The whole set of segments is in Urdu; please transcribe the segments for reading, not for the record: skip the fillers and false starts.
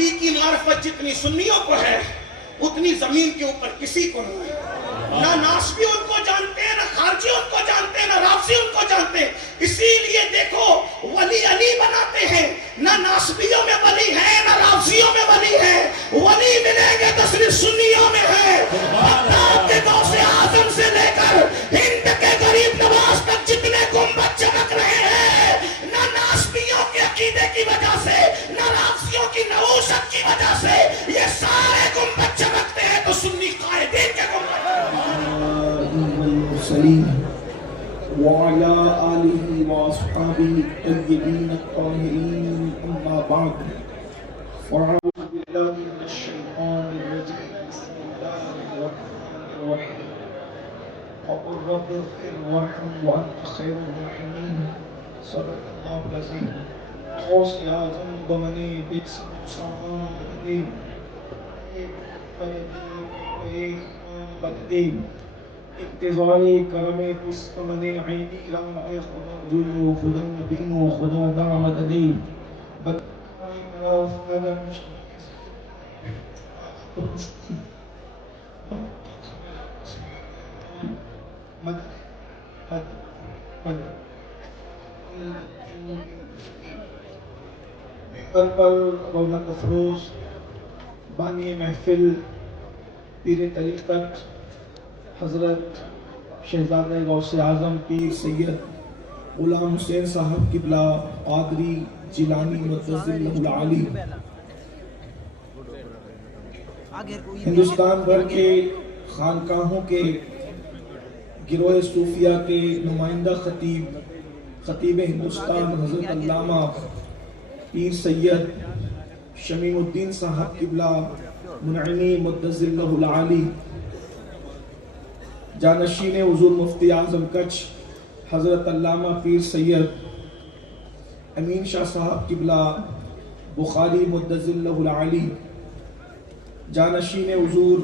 ولی کی معرفت جتنی سنیوں کو ہے اتنی زمین کے اوپر کسی کو نہیں ہے. نہ ناسبی ان کو جانتے ہیں، نہ خارجی ان کو جانتے ہیں، نہ رافضی ان کو جانتے ہیں. اسی لیے دیکھو ولی علی بناتے ہیں، نہ ناسبیوں میں ولی ہے نہ رافضیوں میں ولی ہے. ولی ملیں گے تو صرف سنیوں میں ہے. بغداد کے غوث اعظم سے لے کر ہند کے غریب نواز تک جتنے گنبد چمک رہے ہیں، نہ ناسبیوں کے عقیدے کی وجہ سے نہ رافضیوں کی نوشت کی وجہ سے یہ سارے گنبد چمکتے ہیں، تو سنی قائدین کے گنبد. وعلى آله وأصحابه الطيبين الطاهرين أما بعد فأعوذ بالله من الشيطان الرجيم بسم الله الرحمن الرحيم وقل رب اغفر وارحم وأنت خير الراحمين صدق الله العظيم. غوث اعظم بمنے بس سامان بدیم بدیم اقتضائی کرم پسکمن عینی رائے خدا جلو خدا نبیم و خدا دعمت علی بدائی مراف قدم پر رونق افروز بانی محفل پیر طریقت حضرت شہزادہ غوث اعظم پیر سید غلام حسین صاحب قبلہ قادری جیلانی متوزل اللہ العالی، ہندوستان بھر کے خانقاہوں کے گروہ صوفیہ کے نمائندہ خطیب ہندوستان حضرت علامہ پیر سید شمیم الدین صاحب قبلہ منعمی متوزل اللہ العالی، جانشین حضور مفتی اعظم کچھ حضرت علامہ پیر سید امین شاہ صاحب قبلہ بخاری متوزل اللہ العالی، جانشین حضور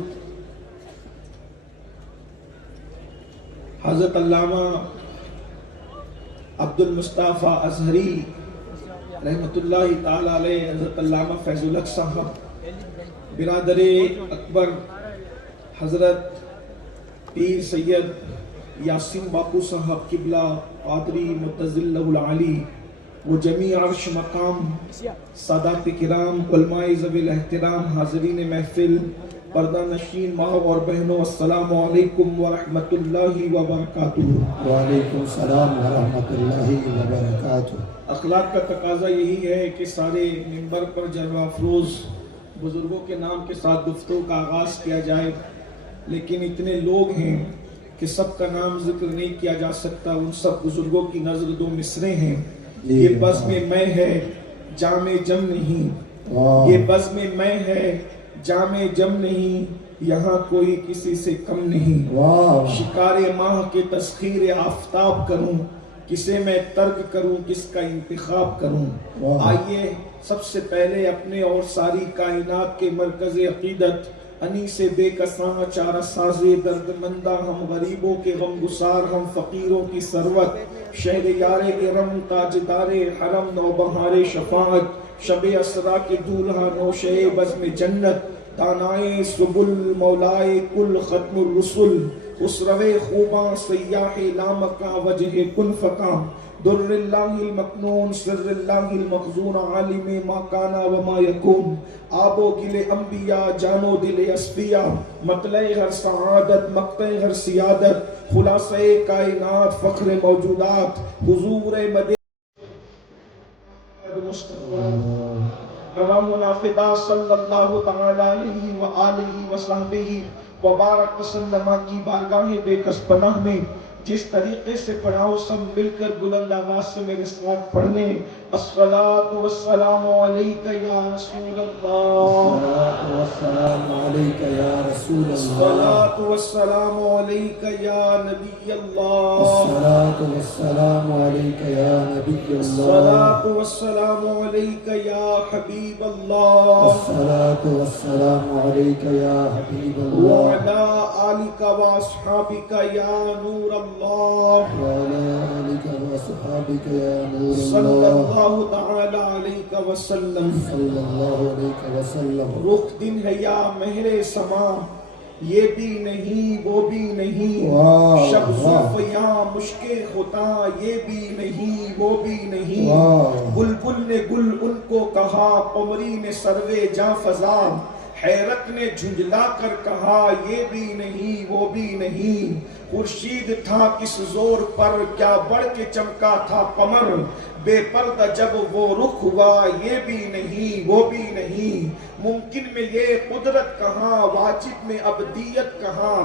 حضرت علامہ عبد المصطفیٰ ازہری رحمت اللہ تعالی علیہ، حضرت علامہ فیض الحق صاحب، برادر اکبر حضرت پیر سید یاسین باپو صاحب قبلہ قادری متوزل اللہ العالی، وہ جمیع عرش مقام سادات کرام علماء ذوی الاحترام حاضرین محفل پردہ نشین ماں اور بہنوں، السلام علیکم ورحمۃ اللہ وبرکاتہ. وعلیکم السلام ورحمۃ اللہ وبرکاتہ. اخلاق کا تقاضا یہی ہے کہ سارے منبر پر جلوہ افروز بزرگوں کے نام کے ساتھ گفتگو کا آغاز کیا جائے، لیکن اتنے لوگ ہیں کہ سب کا نام ذکر نہیں کیا جا سکتا. ان سب بزرگوں کی نظر دو مصرے ہیں. یہ بزم میں ہے جام جم نہیں، یہ بزم میں ہے جام جم نہیں، یہاں کوئی کسی سے کم نہیں. شکار ماہ کے تسخیر آفتاب کروں، کسے میں ترک کروں، کس کا انتخاب کروں. آئیے سب سے پہلے اپنے اور ساری کائنات کے مرکز عقیدت انی سے بے کساں چارہ سازے درد مندہ، ہم غریبوں کے غم گسار، ہم فقیروں کی ثروت، شہر یار ارم تاجدار حرم، نوبہار شفاعت، شب اسرا کے دولہا نوشے بزم جنت، دانائے سبل مولائے کل ختم الرسل، خسرو خوباں سیاح لامکاں وجہ کن فقاں، در اللہ المکنون سر اللہ المخزون، عالم ما کانا وما یکون، آب و گل انبیاء جان و دل اصفیاء، مطلع ہر سعادت مقطع ہر سیادت، خلاصہ کائنات فخر موجودات، حضور مدینہ روامنا فدا صلی اللہ تعالی علیہ وآلہ وصحبہ وبارک وسلم کی بارگاہ بے کس پناہ میں جس طریقے سے پڑھاؤ سب مل کر بلند آواز سے میرے ساتھ پڑھنے. الصلاۃ والسلام علیک یا رسول اللہ، والسلام علیک یا رسول اللہ، الصلاۃ والسلام علیک یا نبی اللہ، الصلاۃ والسلام علیک یا نبی اللہ، الصلاۃ والسلام علیک یا حبیب اللہ، الصلاۃ والسلام علیک یا حبیب اللہ، وعلی آلک واصحابک یا نور اللہ. اللہ وعلى آلك وأصحابك يا نور صلی الله اللہ تعالی علیہ وسلم. صلى الله عليه وسلم. رخ دن ہے یا مہر سما، یہ بھی نہیں وہ بھی نہیں، واہ، شب واہ. زلف یا مشک خطا، یہ بھی نہیں وہ بھی نہیں. واہ. بلبل نے گل ان کو کہا، قمری نے سروے جاں فضا، حیرت نے جھنجلا کر کہا یہ بھی نہیں وہ بھی نہیں. خورشید تھا کس زور پر، کیا بڑھ کے چمکا تھا قمر، بے پردہ جب وہ رخ ہوا یہ بھی نہیں وہ بھی نہیں. ممکن میں یہ قدرت کہاں، واجب میں ابدیت کہاں،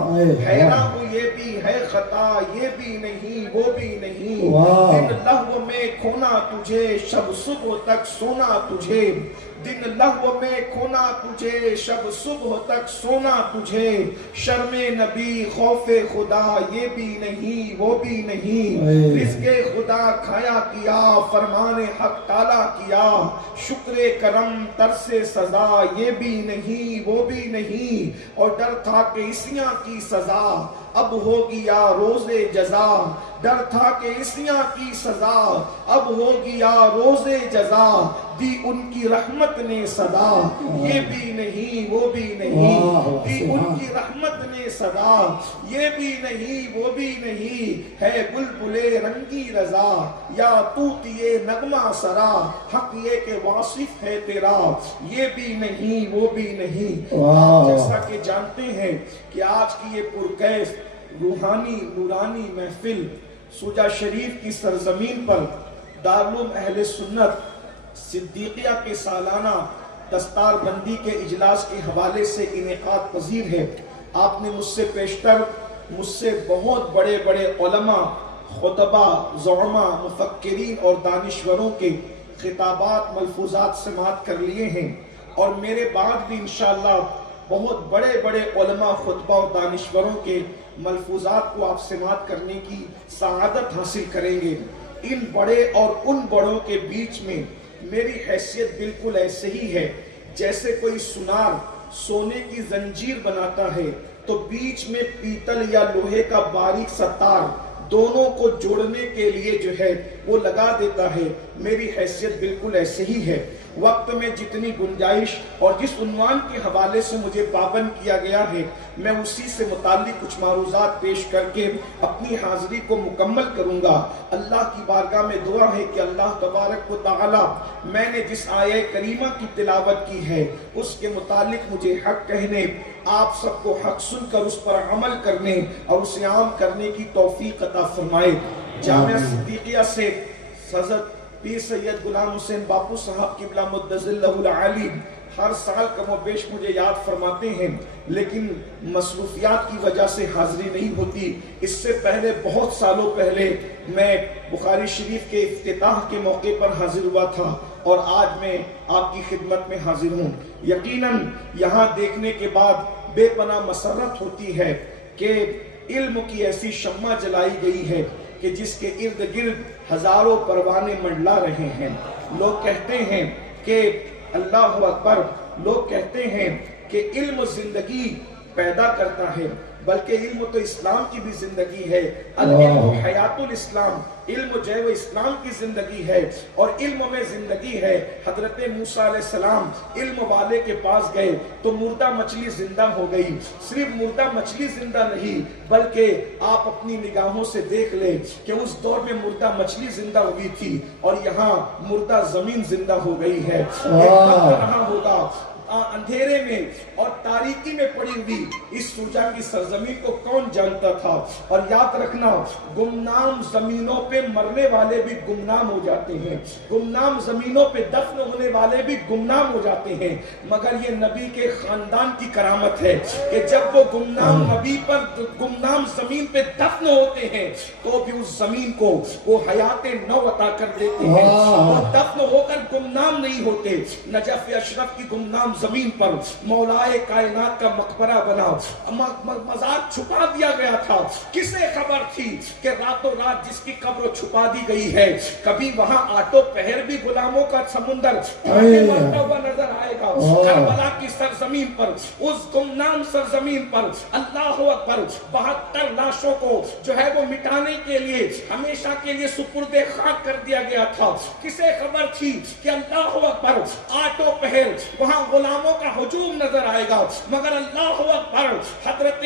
حیران ہوں یہ بھی ہے خطا، یہ بھی نہیں وہ بھی نہیں. واہ. دن لہو میں کھونا تجھے، شب صبح تک سونا تجھے، دن لہو میں کھونا تجھے، شب صبح تک سونا تجھے. شرم نبی خوف خدا، یہ بھی نہیں وہ بھی نہیں. رزق خدا کھایا کیا، فرمان حق ٹالا کیا، شکر کرم ترس سزا، یہ بھی نہیں وہ بھی نہیں. اور ڈر تھا کہ عیسیاں کی سزا اب ہوگی یا روز جزا، ڈر تھا کہ عیسیاں کی سزا اب ہوگی یا روز جزا. دی ان کی رحمت نے صدا، یہ بھی نہیں وہ بھی نہیں. دی ان کی رحمت نے صدا، یہ بھی نہیں وہ بھی نہیں. ہے بلبل رنگی رضا، یا طوطی نغمہ سرا، حق یہ کہ واصف ہے تیرا، یہ بھی نہیں وہ بھی نہیں. آپ جیسا کہ جانتے ہیں کہ آج کی یہ پرکیف روحانی نورانی محفل سوجا شریف کی سرزمین پر دارالعلوم اہل سنت صدیقیہ کے سالانہ دستار بندی کے اجلاس کے حوالے سے انعقاد پذیر ہے. آپ نے مجھ سے پیشتر مجھ سے بہت بڑے بڑے علماء، خطبہ، زعماء، مفکرین اور دانشوروں کے خطابات ملفوظات سماعت کر لیے ہیں، اور میرے بعد بھی انشاءاللہ بہت بڑے بڑے علماء، خطبہ اور دانشوروں کے ملفوظات کو آپ سماعت کرنے کی سعادت حاصل کریں گے. ان بڑے اور ان بڑوں کے بیچ میں میری حیثیت بالکل ایسے ہی ہے جیسے کوئی سنار سونے کی زنجیر بناتا ہے تو بیچ میں پیتل یا لوہے کا باریک سا تار دونوں کو جوڑنے کے لیے جو ہے وہ لگا دیتا ہے. میری حیثیت بالکل ایسے ہی ہے. وقت میں جتنی گنجائش اور جس عنوان کے حوالے سے مجھے پابند کیا گیا ہے میں اسی سے متعلق کچھ معروضات پیش کر کے اپنی حاضری کو مکمل کروں گا. اللہ کی بارگاہ میں دعا ہے کہ اللہ تبارک و تعالی میں نے جس آیہ کریمہ کی تلاوت کی ہے اس کے متعلق مجھے حق کہنے، آپ سب کو حق سن کر اس پر عمل کرنے اور اسے عام کرنے کی توفیق عطا فرمائے. جامعہ صدیقیہ سے حضرت پیر سید غلام حسین باپو صاحب قبلہ مدظلہ العالی ہر سال کم و بیش مجھے یاد فرماتے ہیں، لیکن مصروفیات کی وجہ سے حاضری نہیں ہوتی. اس سے پہلے بہت سالوں پہلے میں بخاری شریف کے افتتاح کے موقع پر حاضر ہوا تھا اور آج میں آپ کی خدمت میں حاضر ہوں. یقیناً یہاں دیکھنے کے بعد بے پناہ مسرت ہوتی ہے کہ علم کی ایسی شمع جلائی گئی ہے کہ جس کے ارد گرد ہزاروں پروانے منڈلا رہے ہیں. لوگ کہتے ہیں کہ اللہ اکبر، لوگ کہتے ہیں کہ علم زندگی پیدا کرتا ہے، بلکہ علم تو اسلام کی بھی زندگی ہے. العلم حیات الاسلام، علم جو ہے وہ اسلام کی زندگی ہے اور علم میں زندگی ہے. حضرت موسیٰ علیہ السلام علم والے کے پاس گئے تو مردہ مچھلی زندہ ہو گئی. صرف مردہ مچھلی زندہ نہیں بلکہ آپ اپنی نگاہوں سے دیکھ لیں کہ اس دور میں مردہ مچھلی زندہ ہوئی تھی اور یہاں مردہ زمین زندہ ہو گئی ہے. ایک وقت رہا ہوگا اندھیرے میں اور تاریکی میں پڑی ہوئی اس سوجا کی سرزمین کو کون جانتا تھا. اور یاد رکھنا، گمنام زمینوں پہ مرنے والے بھی گمنام ہو جاتے ہیں، گمنام زمینوں پہ دفن ہونے والے بھی گمنام ہو جاتے ہیں، مگر یہ نبی کے خاندان کی کرامت ہے کہ جب وہ گمنام نبی پر گمنام زمین پہ دفن ہوتے ہیں تو بھی اس زمین کو وہ حیات نو عطا کر دیتے ہیں. وہ دفن ہو کر گمنام نہیں ہوتے. نجف اشرف کی گمنام زمین پر مولائے کائنات کا مقبرہ بنا، مزار چھپا دیا گیا تھا. کسے خبر تھی کہ راتوں رات جس کی قبر چھپا دی گئی ہے کبھی وہاں آٹو پہر بھی غلاموں کا سمندر مرتا ہوا نظر آئے گا. کربلا کی سرزمین پر، اس گمنام سرزمین پر اللہ اکبر 72 لاشوں کو جو ہے وہ مٹانے کے لیے ہمیشہ کے لیے سپرد خاک کر دیا گیا تھا۔ کسے خبر تھی کہ اللہ اکبر آٹھوں پہر وہاں غلاموں کا ہجوم نظر آئے گا، مگر اللہ اکبر حضرت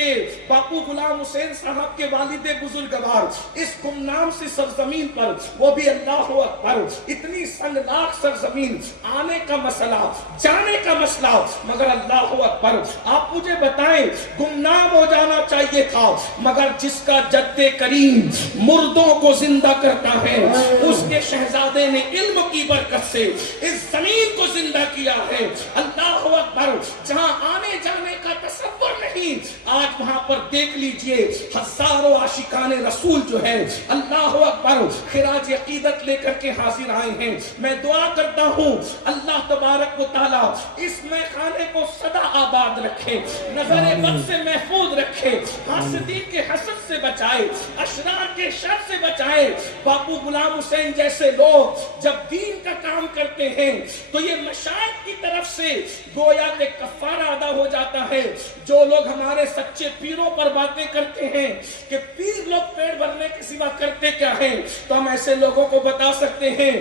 باپو غلام حسین صاحب کے والد بزرگوار اس گمنام سی سرزمین پر، وہ بھی اللہ اکبر اتنی سنگلاخ سرزمین، آنے کا مسئلہ جانے کا مسئلہ، مگر اللہ اکبر آپ مجھے بتائیں گمنام ہو جانا چاہیے تھا، مگر جس کا جد کریم مردوں کو زندہ کرتا ہے اس کے شہزادے نے علم کی برکت سے اس زمین کو زندہ کیا ہے۔ اللہ اکبر جہاں آنے جانے کا تصور نہیں، آج وہاں پر دیکھ لیجئے ہزاروں عاشقان رسول جو ہے اللہ اکبر خراج عقیدت لے کر کے حاضر آئے ہیں۔ میں دعا کرتا ہوں اللہ تبارک و تعالی اس میخانے کو سدا آباد رکھے، نظر بد سے محفوظ رکھے، حاسدین کے حسد سے بچائے، اشرار کے شر سے بچائے۔ باپو غلام حسین جیسے لوگ جب دین کا کام کرتے ہیں تو یہ مشائخ کی طرف سے گویا کہ کفارہ ادا ہو جاتا ہے۔ جو لوگ ہمارے سچے پیروں پر باتیں کرتے ہیں کہ پیر لوگ پیٹ بھرنے کے سوا کرتے کیا ہیں، تو ہم ایسے لوگوں کو بتا سکتے ہیں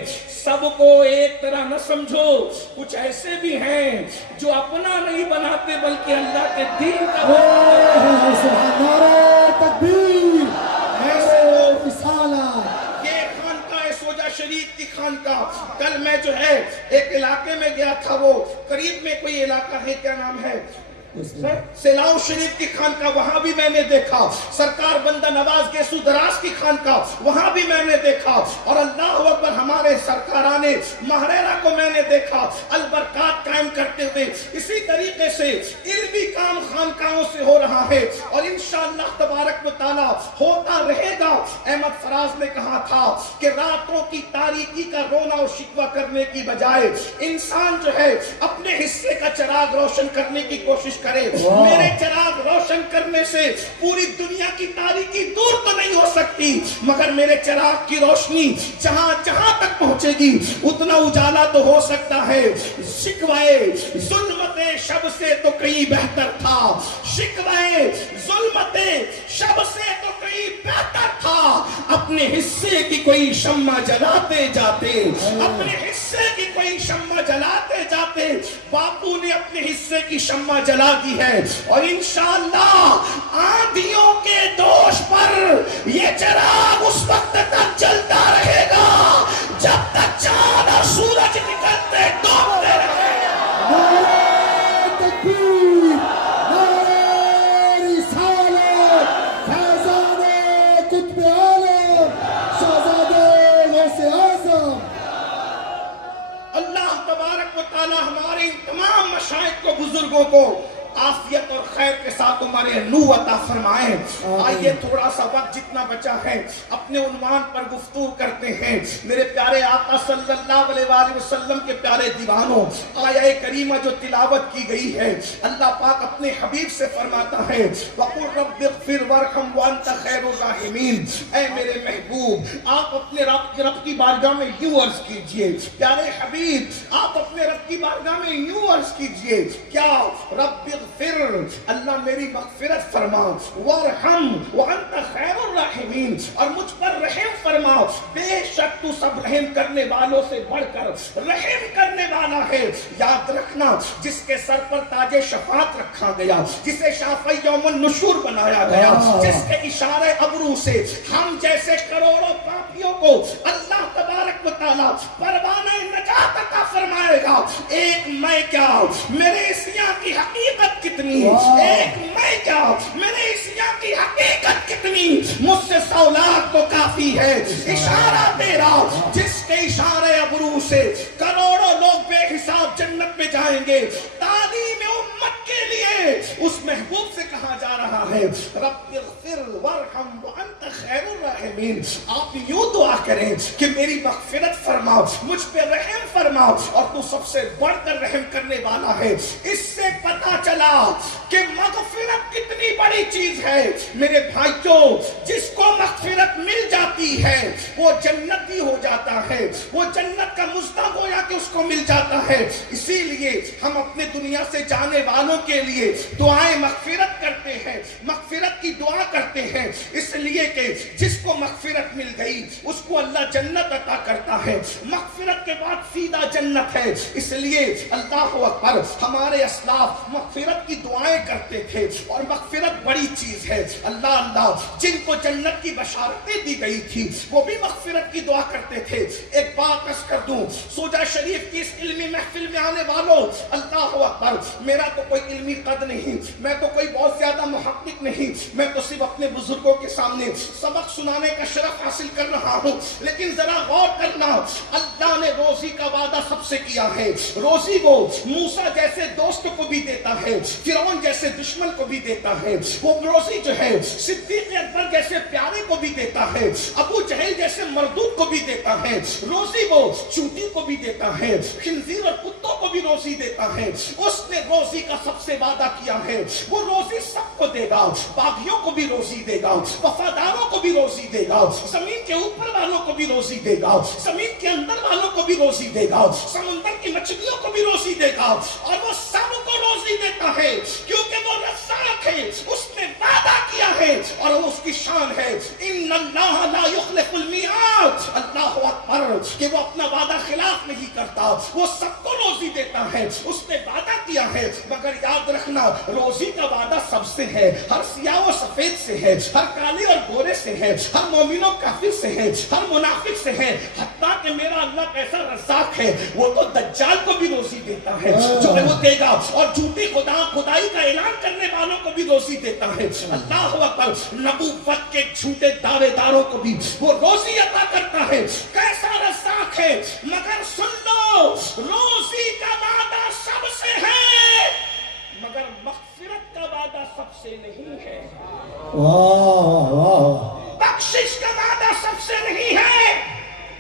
سب کو ایک طرح نہ سمجھو، کچھ ایسے بھی ہیں جو اپنا نہیں بناتے بلکہ اللہ کے دین کا نعرہ تکبیر، نعرہ رسالت۔ یہ خانقاہ سوجا شریف کی خانقاہ، کل میں جو ہے ایک علاقے میں گیا تھا، وہ قریب میں کوئی علاقہ ہے، کیا نام ہے، سیلاؤ شریف کی خانقاہ، وہاں بھی میں نے دیکھا۔ سرکار بندہ نواز گیسو دراز کی خانقاہ، وہاں بھی میں نے دیکھا۔ اور اللہ اکبر ہمارے سرکارانے مہریرہ کو میں نے دیکھا البرکات قائم کرتے ہوئے۔ اسی طریقے سے علمی کام خانقاہوں سے ہو رہا ہے اور انشاءاللہ تبارک و تعالی ہوتا رہے گا۔ احمد فراز نے کہا تھا کہ راتوں کی تاریکی کا رونا اور شکوہ کرنے کی بجائے انسان جو ہے اپنے حصے کا چراغ روشن کرنے کی کوشش کرے۔ میرے چراغ روشن کرنے سے پوری دنیا کی تاریکی دور تو نہیں ہو سکتی، مگر میرے چراغ کی روشنی جہاں جہاں تک پہنچے گی اتنا اجالا تو ہو سکتا ہے۔ شکوائے ظلمت شب سے تو کہیں بہتر تھا، شکوائے ظلمت شب سے تو کہیں بہتر تھا، اپنے حصے کی کوئی شمع جلاتے جاتے، اپنے حصے کی کوئی شمع جلاتے جاتے۔ باپو نے اپنے حصے کی شمع جلا دی ہے اور انشاءاللہ آندھیوں کے دوش پر یہ چراغ اس وقت تک جلتا رہے گا جب تک چاند اور سورج نکلتے ڈوبتے رہے گا۔ نعرہ تکبیر، نعرہ رسالت، فیضان قطب عالم، شہزادے غوث اعظم۔ اللہ تبارک و تعالی ہمارے ان تمام مشائخ کو، بزرگوں کو عافیت اور خیر کے ساتھ عمر نو عطا فرمائیں۔ آئیے تھوڑا سا وقت جتنا بچا ہے اپنے عنوان پر گفتگو کرتے ہیں۔ میرے پیارے آقا صلی اللہ علیہ وآلہ وسلم کے پیارے دیوانوں، آیہ کریمہ جو تلاوت کی گئی ہے، اللہ پاک اپنے حبیب سے فرماتا ہے وَقُلْ رَبِّ اغْفِرْ وَارْحَمْ وَأَنْتَ خَيْرُ الرَّاحِمِينَ۔ اے میرے محبوب، آپ اپنے رب کی بارگاہ میں یوں عرض کیجئے، پیارے حبیب آپ اپنے رب کی بارگاہ میں یوں عرض کیجئے، کیا رب اغفر، اللہ میری مغفرت فرما، وارحم وانت خیر الراحمین، اور مجھ پر رحم فرما، بے شک تو سب رحم کرنے والوں سے بڑھ کر رحم کرنے والا ہے۔ یاد رکھنا جس کے سر پر تاج شفاعت رکھا گیا، جسے شافعی یوم النشور بنایا گیا، جس کے اشارے ابرو سے ہم جیسے کروڑوں پاپیوں کو اللہ تبارک و تعالی پروانہ نجات عطا فرمائے گا۔ ایک میں کیا میرے اسیاں کی حقیقت کتنی، ایک میں کیا میرے اسیاں کی حقیقت کتنی، مجھ سے 100 لاکھ تو کافی ہے۔ اشارہ تیرا جس کے اشارے ابرو سے کروڑوں لوگ بے حساب جنت میں جائیں گے۔ تعلیم امت کے لیے اس محبوب سے کہا جا رہا ہے رب اغفر وارحم وانت خیر الراحمین۔ آپ یوں دعا کریں کہ میری مغفرت فرما، مجھ پہ رحم فرما، اور تو سب سے بڑھ کر رحم کرنے والا ہے۔ اس سے پتا چلا کہ مغفرت کتنی کتنی بڑی چیز ہے میرے بھائیوں. جس کو مغفرت مل جاتی ہے وہ جنتی ہو جاتا ہے, وہ جنت کا مستحق ہو یا کہ اس کو مل جاتا ہے. اسی لیے ہم اپنے دنیا سے جانے والوں کے لیے دعائیں مغفرت کرتے ہیں, مغفرت کی دعا کرتے ہیں, اس لیے کہ جس کو مغفرت مل گئی اس کو اللہ جنت عطا کرتا ہے. مغفرت کے بعد سیدھا جنت ہے. اس لیے اللہ اکبر, ہمارے اسلاف مغفرت کی دعائیں کرتے تھے اور مغفرت بڑی چیز ہے. اللہ اللہ جن کو جنت کی بشارتیں دی گئی تھی وہ بھی مغفرت کی دعا کرتے تھے. ایک بات عرض کر دوں, سوجا شریف کی اس علمی محفل میں آنے والوں, اللہ اکبر, میرا تو کوئی علمی قد نہیں, میں تو کوئی بہت زیادہ محقق نہیں, میں تو صرف اپنے بزرگوں کے سامنے سبق سنانے کا شرف حاصل کر رہا ہوں. لیکن ذرا غور کرنا, اللہ نے روزی کا وعدہ سب سے کیا ہے. روزی وہ موسیٰ جیسے دوست کو بھی دیتا ہے, فرعون جیسے دشمن کو بھی دیتا ہے. وہ روزی جو ہے صدیق اکبر جیسے پیارے کو بھی دیتا ہے, ابو جہل جیسے مردود کو بھی دیتا ہے. روزی وہ چونٹی کو بھی دیتا ہے, خنزیر اور کتوں کو بھی روزی دیتا ہے. اس نے روزی کا سب سے وعدہ کیا ہے, وہ روزی سب کو دے گا. باغیوں کو بھی روزی دے گا, وفاداروں کو بھی روزی دے گا, زمین کے اوپر والوں کو بھی روزی دے گا, زمین کے اندر والوں کو بھی روزی دے گا, سمندر کی مچھلیوں کو بھی روزی دے گا. اور وہ سب کو روزی دیتا ہے کیونکہ وہ رزاق ہے. اس نے وعدہ کیا ہے اور وہ اس کی شان ہے, ان اللہ لا یخلف المیعاد. اللہ اکبر, کہ وہ اپنا وعدہ خلاف نہیں کرتا, وہ سب کو روزی دیتا ہے. اس نے وعدہ کیا ہے, مگر یاد رکھنا روزی کا وعدہ سب سے ہے, ہر سیاہ و سفید سے ہے, ہر کالے اور گورے سے ہے, ہر مومن و کافر سے ہے, ہر منافق سے ہے. حتیٰ کہ میرا اللہ کیسا رزاق ہے, وہ تو دجال کو بھی روزی دیتا ہے جو وہ دے گا, اور جھوٹی خدائی کا اعلان کرنے والوں کو بھی روزی دیتا ہے. اللہ اکبر, نبوت کے جھوٹے دعوے داروں کو بھی وہ روزی عطا کرتا ہے. کیسا رزاق ہے, مگر سن لو روزی کا وعدہ سب سے ہے مگر مغفرت کا وعدہ سب سے نہیں ہے. واہ واہ, بخشش کا وعدہ سب سے نہیں ہے.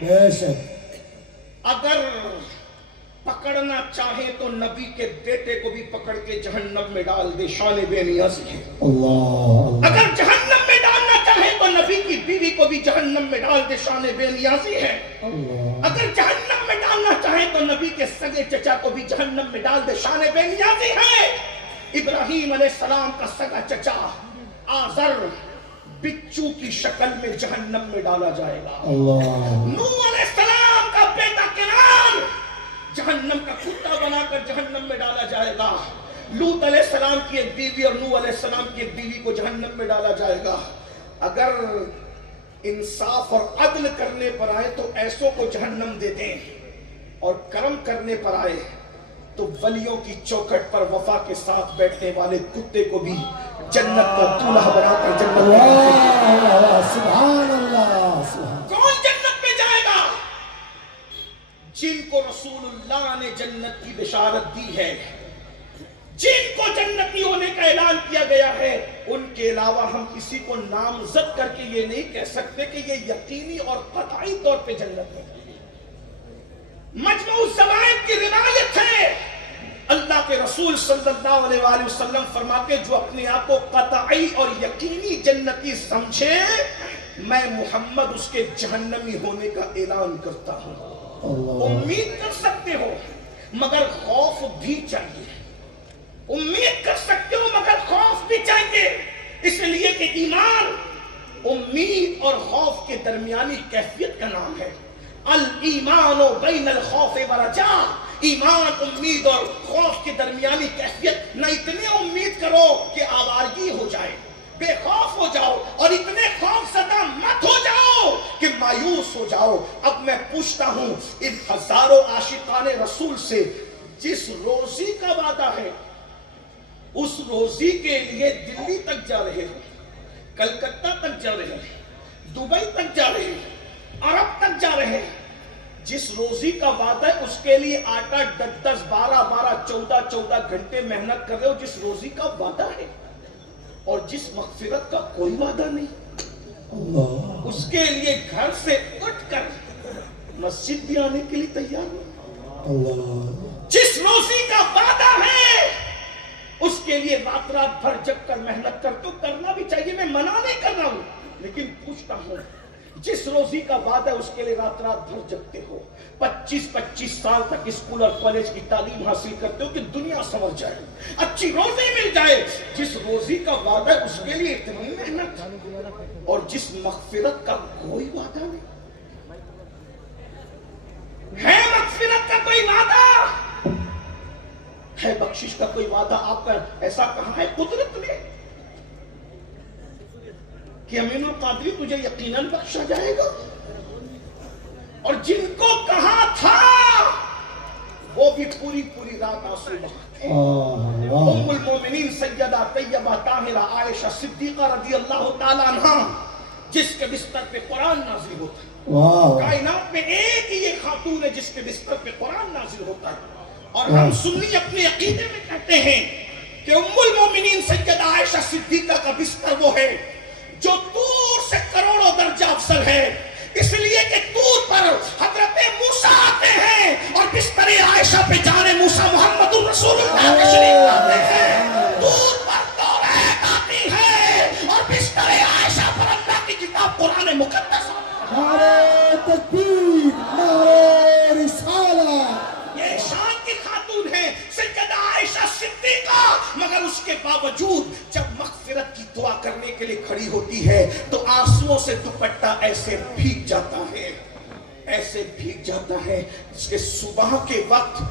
بے شک. اگر پکڑنا چاہے تو نبی کے بیٹے کو بھی پکڑ کے جہنم میں ڈال دے, شان بے نیازی ہے. اللہ. اگر جہنم میں ڈالنا چاہے تو نبی کی بیوی کو بھی جہنم میں ڈال دے, شان بے نیازی ہے. اگر جہنم میں ڈالنا چاہے تو نبی کے سگے چچا کو بھی جہنم میں ڈال دے, شان بے نیازی ہے. ابراہیم علیہ السلام کا سگا چچا آزر بچو کی شکل میں جہنم میں ڈالا جائے گا. نوح علیہ السلام کا بیٹا کنعان جہنم کا کتا بنا کر جہنم میں ڈالا جائے گا. لوط علیہ السلام کی ایک بیوی اور نوح علیہ السلام کی ایک بیوی کو جہنم میں ڈالا جائے گا. اگر انصاف اور عدل کرنے پر آئے تو ایسوں کو جہنم دے دیں, اور کرم کرنے پر آئے تو ولیوں کی چوکھٹ پر وفا کے ساتھ بیٹھنے والے کتے کو بھی جنت کا دولہا بنا کر جنت میں. سبحان اللہ. کون جنت میں جائے گا؟ جن کو رسول اللہ نے جنت کی بشارت دی ہے, جن کو جنتی ہونے کا اعلان کیا گیا ہے, ان کے علاوہ ہم کسی کو نامزد کر کے یہ نہیں کہہ سکتے کہ یہ یقینی اور قطعی طور پہ جنت میں. مجموع الزوائد کی روایت ہے, اللہ کے رسول صلی اللہ علیہ وآلہ وسلم فرماتے, جو اپنے آپ کو قطعی اور یقینی جنتی سمجھے میں محمد اس کے جہنمی ہونے کا اعلان کرتا ہوں. امید کر سکتے ہو مگر خوف بھی چاہیے, امید کر سکتے ہو مگر خوف بھی چاہیے. اس لیے کہ ایمان امید اور خوف کے درمیانی کیفیت کا نام ہے. الایمان بین الخوف والرجاء, ایمان امید اور خوف کے درمیانی کیفیت. نہ اتنے امید کرو کہ آوارگی ہو جائے, بے خوف ہو جاؤ, اور اتنے خوف زدہ مت ہو جاؤ کہ مایوس ہو جاؤ. اب میں پوچھتا ہوں ان ہزاروں عاشقان رسول سے, جس روزی کا وعدہ ہے اس روزی کے لیے دلی تک جا رہے ہیں, کلکتہ تک جا رہے ہیں, دبئی تک جا رہے ہیں, عرب تک جا رہے ہیں. جس روزی کا وعدہ ہے اس کے لیے 8-8, 10-10, 12-12, 14-14 گھنٹے محنت کر رہے ہو, جس روزی کا وعدہ ہے. اور جس مغفرت کا کوئی وعدہ نہیں, اس کے لیے گھر سے اٹھ کر مسجد بھی آنے کے لیے تیار نہیں. جس روزی کا وعدہ ہے اس کے لیے رات رات بھر جگ کر محنت کرتے ہوں. جس روزی کا وعدہ ہے اس کے لیے رات رات بھر جگتے ہو, 25 سال تک اسکول اور کالج کی تعلیم حاصل کرتے ہو کہ دنیا سنور جائے, اچھی روزی مل جائے. جس روزی کا وعدہ ہے اس کے لیے اتنی محنت, اور جس مغفرت کا کوئی وعدہ نہیں ہے. مغفرت کا کوئی وعدہ ہے, بخشش کا کوئی وعدہ آپ کا ایسا کہاں ہے قدرت میں کہ امین القادری تجھے یقیناً بخشا جائے گا؟ اور جن کو کہا تھا وہ بھی پوری رات آنسو بہاتے. ام المومنین سیدہ طیبہ طاہرہ عائشہ صدیقہ رضی اللہ تعالیٰ عنہا, جس کے بستر پہ قرآن نازل ہوتا ہے. کائنات میں ایک ہی یہ خاتون ہے جس کے بستر پہ قرآن نازل ہوتا ہے. اور ہم سنی اپنے عقیدے میں کہتے ہیں کہ ام المومنین سیدہ عائشہ صدیقہ کا بستر وہ ہے جو طور سے کروڑوں درجہ افضل ہے, اس لیے کہ طور پر حضرت موسیٰ آتے ہیں اور بستر عائشہ پہ جانے موسیٰ محمد الرسول اللہ تشریف لاتے ہیں. طور پر توریت آتی ہے اور بستر عائشہ پر اللہ کی کتاب قرآن مقدس. نعرہ تکبیر, نعرہ رسالہ. یہ شان کی خاتون ہے سیدہ عائشہ صدیقہ, مگر اس کے باوجود جب مغفرت کی دعا کرنے کے لیے کھڑی ہوتی ہے تو آنسوؤں سے دوپٹہ ایسے بھیگ جاتا ہے, ایسے بھیگ جاتا ہے اس کے صبح کے وقت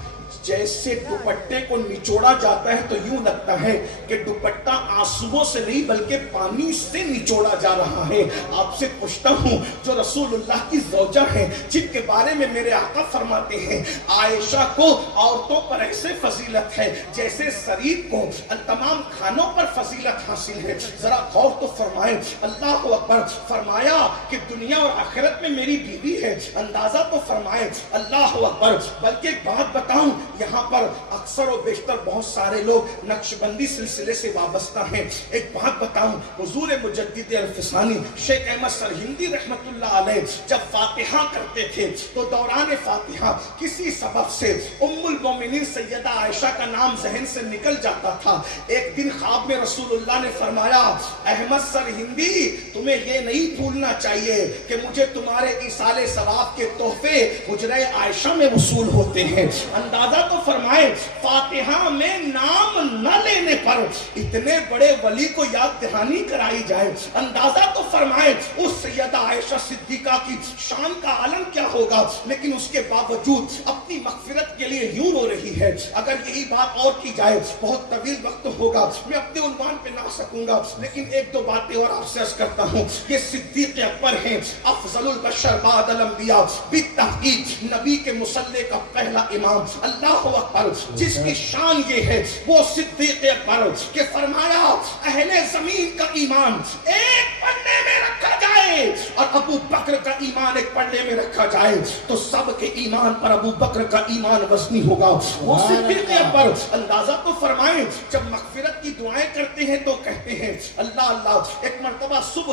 جیسے دوپٹے کو نچوڑا جاتا ہے تو یوں لگتا ہے کہ دوپٹہ آنسوؤں سے نہیں بلکہ پانی سے نچوڑا جا رہا ہے. آپ سے پوچھتا ہوں جو رسول اللہ کی زوجہ ہیں, جن کے بارے میں میرے آقا فرماتے ہیں عائشہ کو عورتوں پر ایسے فضیلت ہے جیسے سرید کو تمام کھانوں پر فضیلت حاصل ہے. ذرا غور تو فرمائیں, اللہ اکبر. فرمایا کہ دنیا اور آخرت میں میری بیوی ہے, اندازہ تو فرمائیں, اللہ اکبر. بلکہ ایک بات بتاؤں, یہاں پر اکثر و بیشتر بہت سارے لوگ نقشبندی سلسلے سے وابستہ ہیں. ایک بات بتاؤں, حضور مجدد الفسانی شیخ احمد سرہندی رحمت اللہ علیہ جب فاتحہ کرتے تھے تو دوران فاتحہ کسی سبب سے ام المومنین سیدہ عائشہ کا نام ذہن سے نکل جاتا تھا. ایک دن خواب میں رسول اللہ نے فرمایا, احمد سرہندی تمہیں یہ نہیں بھولنا چاہیے کہ مجھے تمہارے ایصال ثواب کے تحفے حجرہ عائشہ میں وصول ہوتے ہیں. اندازہ تو فرمائے فاتحہ میں نام نہ لینے پر اتنے بڑے ولی کو یاد دہانی کرائی جائے. اندازہ تو فرمائے اس سیدہ عائشہ صدیقہ کی شان کا عالم کیا ہوگا, لیکن اس کے باوجود اپنی مغفرت کے لیے یوں رو رہی ہے. اگر یہی بات اور کی جائے بہت طویل وقت ہوگا, میں اپنے عنوان پہ نہ سکوں گا, لیکن ایک دو باتیں اور آپ سے عرض کرتا ہوں. یہ صدیق اکبر ہیں, افضل البشر بعد الانبیاء, بالتحقیق نبی کے مصلی کا پہلا امام. اللہ اکبر. جس کی شان یہ ہے وہ صدیق اکبر کہ فرمایا اہل زمین کا ایمان ایک پلڑے میں رکھا جائے اور ابو بکر کا ایمان ایک پلڑے میں رکھا جائے تو سب کے ایمان پر ابو بکر کا ایمان وزنی ہوگا. وہ صدیق اکبر. اندازہ تو فرمائیں جب مغفرت کی دعائیں کرتے ہیں تو کہتے ہیں اللہ اللہ. ایک مرتبہ صبح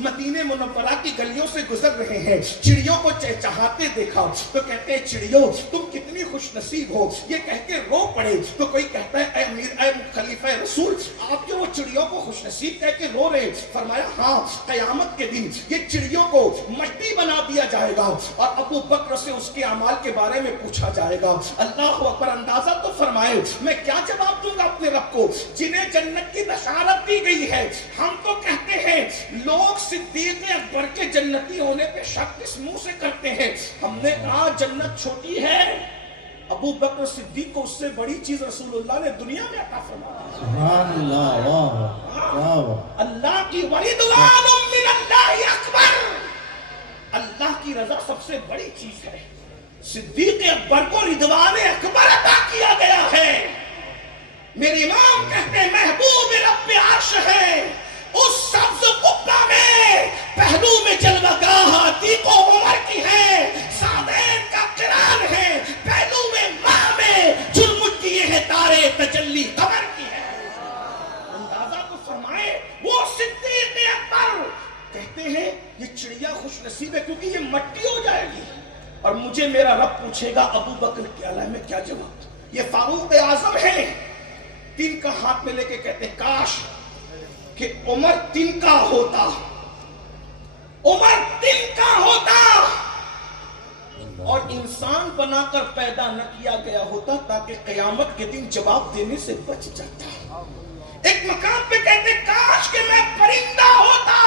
مدینہ منورہ کی گلیوں سے گزر رہے ہیں, چڑیوں کو چہچہاتے دیکھا تو کہتے ہیں چڑیوں تم کتنی خوش نصیب ہو. یہ کہہ کے رو پڑے تو کوئی کہتا ہے اے امیر, اے خلیفہ رسول, آپ جو وہ چڑیوں کو خوش نصیب کہہ کے رو رہے. فرمایا ہاں, قیامت کے دن یہ چڑیوں کو مٹی بنا دیا جائے گا اور ابو بکر سے اس کے اعمال کے بارے میں پوچھا جائے گا. اللہ اکبر. اندازہ تو فرمائے میں کیا جواب دوں گا اپنے رب کو جنہیں جنت کی بشارت دی گئی ہے. ہم تو کہتے ہیں لوگ صدیق اکبر کے جنتی ہونے پہ شک کس منہ سے کرتے ہیں. ہم نے کہا جنت چھوٹی ہے, ابو بکر صدیق کو اس سے بڑی چیز رسول اللہ نے دنیا میں عطا فرمایا. سبحان اللہ. واہ اللہ کی ورضوان من اللہ اکبر. اللہ کی رضا سب سے بڑی چیز ہے. صدیق اکبر کو رضوان اکبر عطا کیا گیا ہے. میرے امام کہتے ہیں محبوب رب عرش ہے اس سبز قبہ میں, پہلو میں جلوہ گاہ عتیق و عمر کی ہے, سعدین کا قران ہے, پہلو میں ماہ میں جلمٹ کیے ہیں تارے تجلی قمر کی ہے. اندازہ تو فرمائے وہ صدیق اکبر کہتے ہیں یہ چڑیا خوش نصیب ہے کیونکہ یہ مٹی ہو جائے گی اور مجھے میرا رب پوچھے گا ابو بکر کیا ہے, میں کیا جواب. یہ فاروق اعظم ہے, تین کا ہاتھ میں لے کے کہتے کاش کہ عمر تن کا ہوتا, عمر دن کا ہوتا اور انسان بنا کر پیدا نہ کیا گیا ہوتا تاکہ قیامت کے دن جواب دینے سے بچ جاتا. ایک مقام پہ کہتے کاش کہ میں پرندہ ہوتا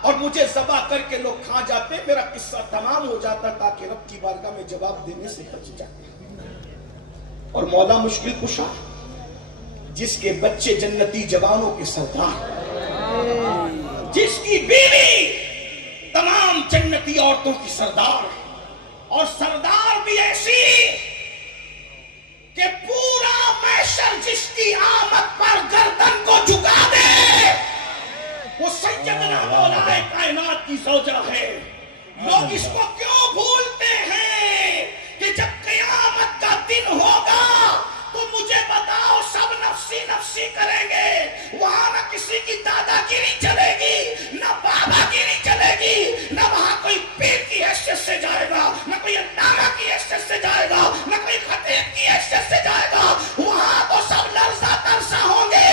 اور مجھے ذبح کر کے لوگ کھا جاتے, میرا قصہ تمام ہو جاتا تاکہ رب کی بارگاہ میں جواب دینے سے بچ جاتے. اور مولا مشکل کشا جس کے بچے جنتی جوانوں کے سردار, جس کی بیوی تمام جنتی عورتوں کی سردار, اور سردار بھی ایسی کہ پورا محشر جس کی آمد پر گردن کو جھکا دے وہ سیدنا مولا کائنات کی زوجہ ہے. لوگ اس کو کیوں بھولتے ہیں کہ جب قیامت کا دن ہوگا تو مجھے بتاؤ سب نفسی نفسی کریں گے, وہاں نہ کسی کی دادا گیری چلے گی, نہ بابا گیری چلے گی, نہ وہاں کوئی پیر کی حیثیت سے جائے گا, نہ کوئی علامہ کی حیثیت سے جائے گا, نہ کوئی خطیب کی حیثیت سے جائے گا. وہاں تو سب لرزہ ترسا ہوں گے.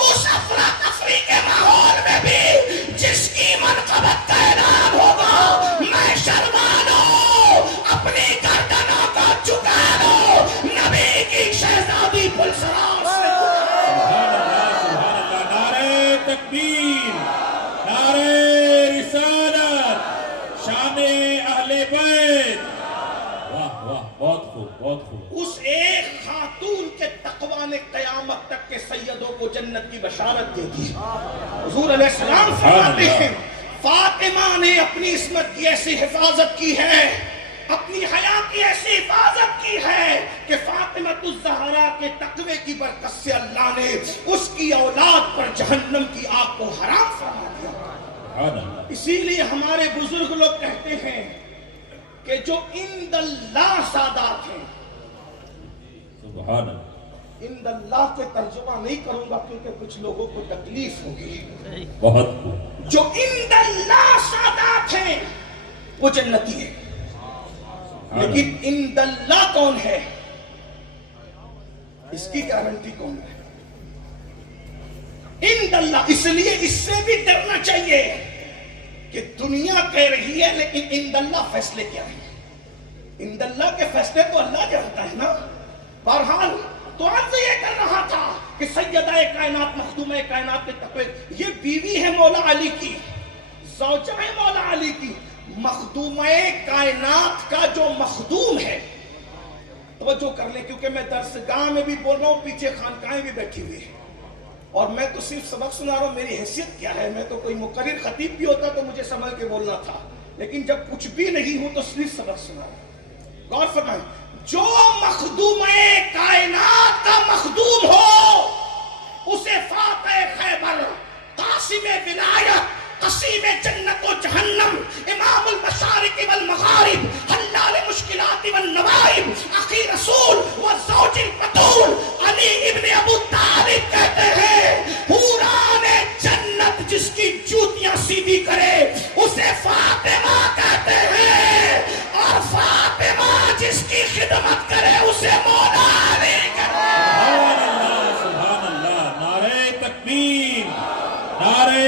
اس افراتفری کے ماحول میں بھی جس کی منقبت کا اعلان ہوگا, میں شرمانو اپنی گردنوں کو جھکا دو, نبی کی شہزادی پلسرا سے. سبحان اللہ, نعرہ تکبیر, نعرہ رسالت, شان اہل بیت. واہ واہ, بہت خوب, بہت خوب. اس ایک خاتون کے تقوی نے قیامت تک کے سیدوں کو جنت کی بشارت دے دی. حضور علیہ السلام فرماتے ہیں فاطمہ نے اپنی عصمت کی ایسی حفاظت کی ہے, اپنی حیا کی ایسی حفاظت کی ہے کہ فاطمہ الزہرا کے تقوی کی برکت سے اللہ نے اس کی اولاد پر جہنم کی آگ کو حرام فرما دیا. سبحان اللہ. اسی لیے ہمارے بزرگ لوگ کہتے ہیں کہ جو عند اللہ سادات ہیں, سبحان اللہ. عند اللہ کے ترجمہ نہیں کروں گا کیونکہ کچھ لوگوں کو تکلیف ہوگی. بہت خوب. جو عند اللہ سادات ہیں وہ جنتی ہیں, لیکن عند اللہ کون ہے اس کی گارنٹی کون ہے؟ عند اللہ. اس لیے اس سے بھی ڈرنا چاہیے کہ دنیا کہہ رہی ہے لیکن عند اللہ فیصلے کیا ہیں. عند اللہ کے فیصلے تو اللہ جانتا ہے نا. بہرحال تو عرض یہ کر رہا تھا کہ سیدہ کائنات مخدومہ کائنات کے تقوی, یہ بیوی ہے مولا علی کی, زوجہ ہے مولا علی کی. مخدومہ کائنات کا جو مخدوم ہے, توجہ کر لیں کیونکہ میں درسگاہ میں بھی بول رہا ہوں, پیچھے خانقاہیں بھی بیٹھی ہوئی ہیں اور میں تو صرف سبق سنا رہا ہوں. میری حیثیت کیا ہے؟ میں تو کوئی مقرر خطیب بھی ہوتا تو مجھے سنبھل کے بولنا تھا, لیکن جب کچھ بھی نہیں ہوں تو صرف سبق سنا رہا ہوں. غور فرمائیں, جو مخدومہ کائنات کا مخدوم ہو اسے فاتح خیبر, قاسم ولایت, قسیم جنت و جہنم, امام المشارق والمغارب, حلال مشکلات والنوائب, اخی رسول والزوج البتول, علی ابن ابو طالب کہتے ہیں حوران جنت جس کی جوتیاں سیدھی کرے اسے فاطمہ کہتے ہیں, اور فاطمہ جس کی خدمت کرے اسے مولا علی کہتے ہیں. سبحان اللہ, سبحان اللہ. نعرہ تکبیر, نعرہ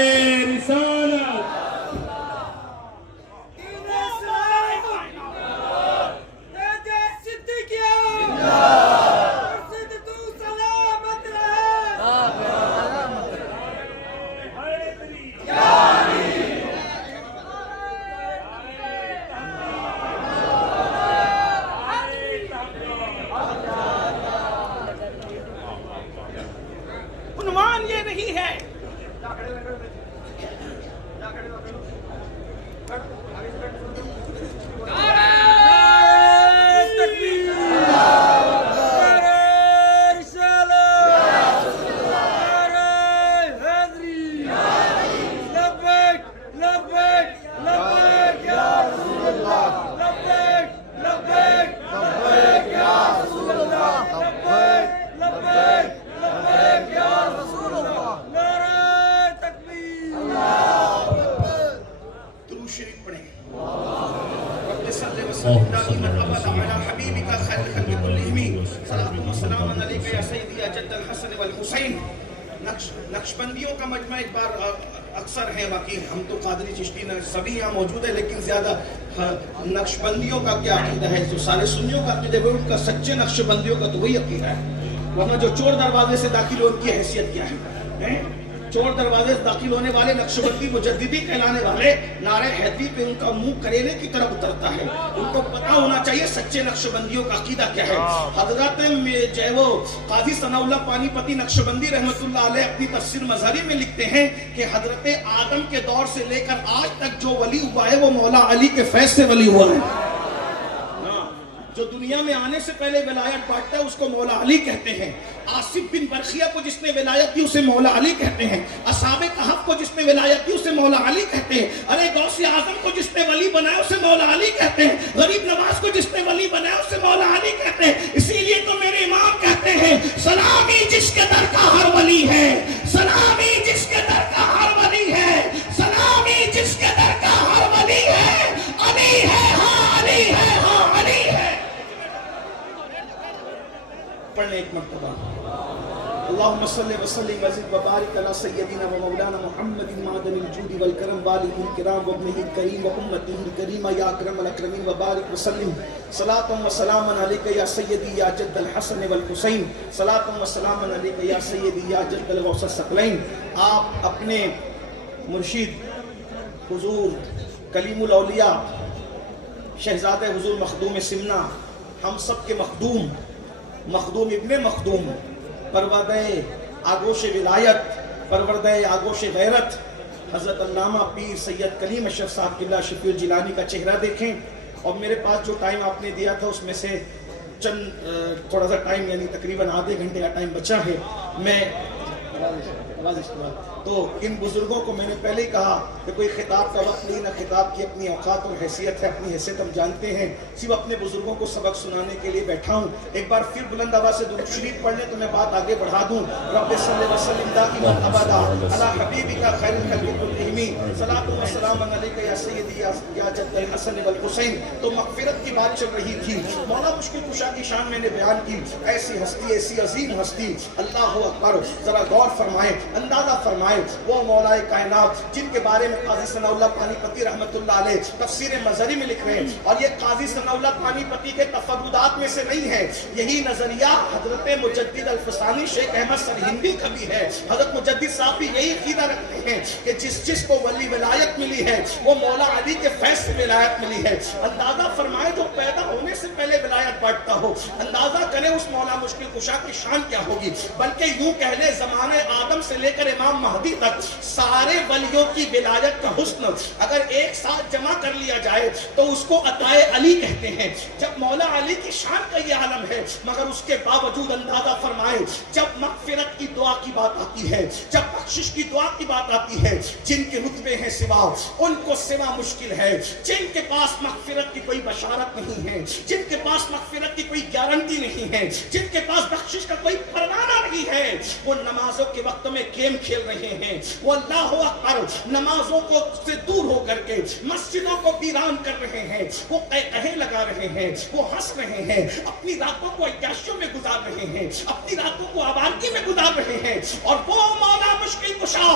رسالت. عنوان یہ نہیں ہے نقشبندیوں کا مجمع ایک بار اکثر ہیں باقی ہم تو قادری چشتی نہ سبھی یہاں موجود ہیں، لیکن زیادہ نقش بندیوں کا کیا عقیدہ ہے؟ جو سارے سنیوں کا عقیدہ ہے ان کا، سچے نقش بندیوں کا تو وہی عقیدہ ہے، ورنہ جو چور دروازے سے داخل ہو ان کی حیثیت کیا ہے؟ چور دروازے سے داخل ہونے والے نقشبندی مجددی کہلانے والے نعرہ حیدری پہ ان کا منہ کریلے کی طرف اترتا ہے، ان کو پتا ہونا چاہیے سچے نقشبندیوں کا عقیدہ کیا ہے۔ حضرت جو ہے وہ قاضی ثناء اللہ پانی پتی نقشبندی رحمت اللہ علیہ اپنی تفسیر مظہری میں لکھتے ہیں کہ حضرت آدم کے دور سے لے کر آج تک جو ولی ہوا ہے وہ مولا علی کے فیض سے ولی ہوا ہے۔ جو دنیا میں آنے سے پہلے ولایت بانٹتا ہے اس کو مولا علی کہتے ہیں۔ آصف بن برخیہ کو جس نے ولایت دی اسے مولا علی کہتے ہیں۔ اصحاب کہف کو جس نے ولایت دی اسے مولا علی کہتے ہیں۔ ارے غوث اعظم کو جس نے ولی بنایا اسے مولا علی کہتے ہیں۔ غریب نواز کو جس نے ولی بنایا اسے مولا علی کہتے ہیں۔ اسی لیے تو میرے امام کہتے ہیں سلامی جس کے در کا ہر ولی ہے، سلامی جس کے در کا ہر ولی ہے، سلامی جس کے در کا ہر ولی ہے، علی ہے ہاں علی ہے ہاں علی ہے۔ پڑھنے ایک مرتبہ اللہم صلی وسلم وزد وبارک علی سیدنا و مولانا محمد معدن الجود والکرم والہ الکرام وابنہ الکریم و امتہ الکریمہ یا اکرم الاکرمین وبارک وسلم صلاۃ و سلام علیک یا سیدی یا جد الحسن والحسین صلاۃ و سلام علیک یا سیدی یا جد الغوث الثقلین۔ آپ اپنے مرشد حضور کلیم الاولیاء شہزادہ حضور مخدوم سمنا، ہم سب کے مخدوم ابن مخدوم، پروردہ آگوش ولایت، پروردہ آگوش غیرت حضرت علامہ پیر سید کلیم اشرف صاحب قبلہ شفیع الجیلانی کا چہرہ دیکھیں۔ اور میرے پاس جو ٹائم آپ نے دیا تھا اس میں سے چند تھوڑا سا ٹائم یعنی تقریباً آدھے گھنٹے کا ٹائم بچا ہے۔ میں تو ان بزرگوں کو میں نے پہلے ہی کہا کہ کوئی خطاب کا وقت نہیں، نہ خطاب کی اپنی اوقات اور حیثیت ہے، اپنی حیثیت ہم جانتے ہیں، صرف اپنے بزرگوں کو سبق سنانے کے لیے بیٹھا ہوں۔ ایک بار پھر بلند آواز سے درود شریف پڑھ لیں تو میں بات آگے بڑھا دوں۔ رب صلی وسلم دائما ابدا علی حبیبک خیر الخلق کلہم صلاۃ و سلام علیک یا سیدی یا جد الحسن والحسین۔ تو مغفرت کی بات چل رہی تھی، مولا مشکل کشا کی شان میں نے بیان کی۔ ایسی ہستی، ایسی عظیم ہستی، اللہ اکبر، ذرا غور فرمائیں، اندازہ فرمائیں، وہ مولا کائنات جن کے بارے میں قاضی ثناء اللہ پانی پتی رحمت اللہ علیہ تفسیر مظہری میں لکھ رہے ہیں۔ اور یہ قاضی ثناء اللہ پانی پتی کے تفردات میں سے نہیں ہے، یہی نظریہ حضرت مجدد الفسانی شیخ احمد سرہندی کا بھی ہے۔ حضرت مجدد صاحب بھی یہی عقیدہ رکھتے ہیں کہ جس کو ولی ولایت ملی ہے وہ مولا علی کے فیض سے ولایت ملی ہے۔ اندازہ فرمائے جو پیدا ہونے سے پہلے ولایت بانٹتا ہو، اندازہ کرے اس مولا مشکل کشا کی شان کیا ہوگی۔ بلکہ یوں کہہ لے زمانے آدم سے لے کر امام مہدی تک سارے ولیوں کی ولایت کا حسن اگر ایک ساتھ جمع کر لیا جائے تو اس کو عطائے علی کہتے ہیں۔ جب مولا علی کی شان کا یہ عالم ہے، مگر اس کے باوجود اندازہ فرمائے جب مغفرت کی دعا کی بات آتی ہے، جب بخشش کی دعا کی بات آتی ہے، جن کے رتبے ہیں سوا ان کو سوا مشکل ہے، جن کے پاس مغفرت کی کوئی بشارت نہیں ہے، جن کے پاس مغفرت کی کوئی گارنٹی نہیں ہے، جن کے پاس بخشش کا کوئی پروانہ نہیں ہے، وہ نمازوں کے وقت میں گیم کھیل رہے ہیں، وہ اللہ اکبر نمازوں کو سے دور ہو کر کے مسجدوں کو ویران کر رہے ہیں، وہ قہقہے لگا رہے ہیں، وہ ہنس رہے ہیں، اپنی راتوں کو عیاشیوں میں گزار رہے ہیں، اپنی راتوں کو آوارگی میں گزار رہے ہیں۔ اور وہ مولا مشکل کشا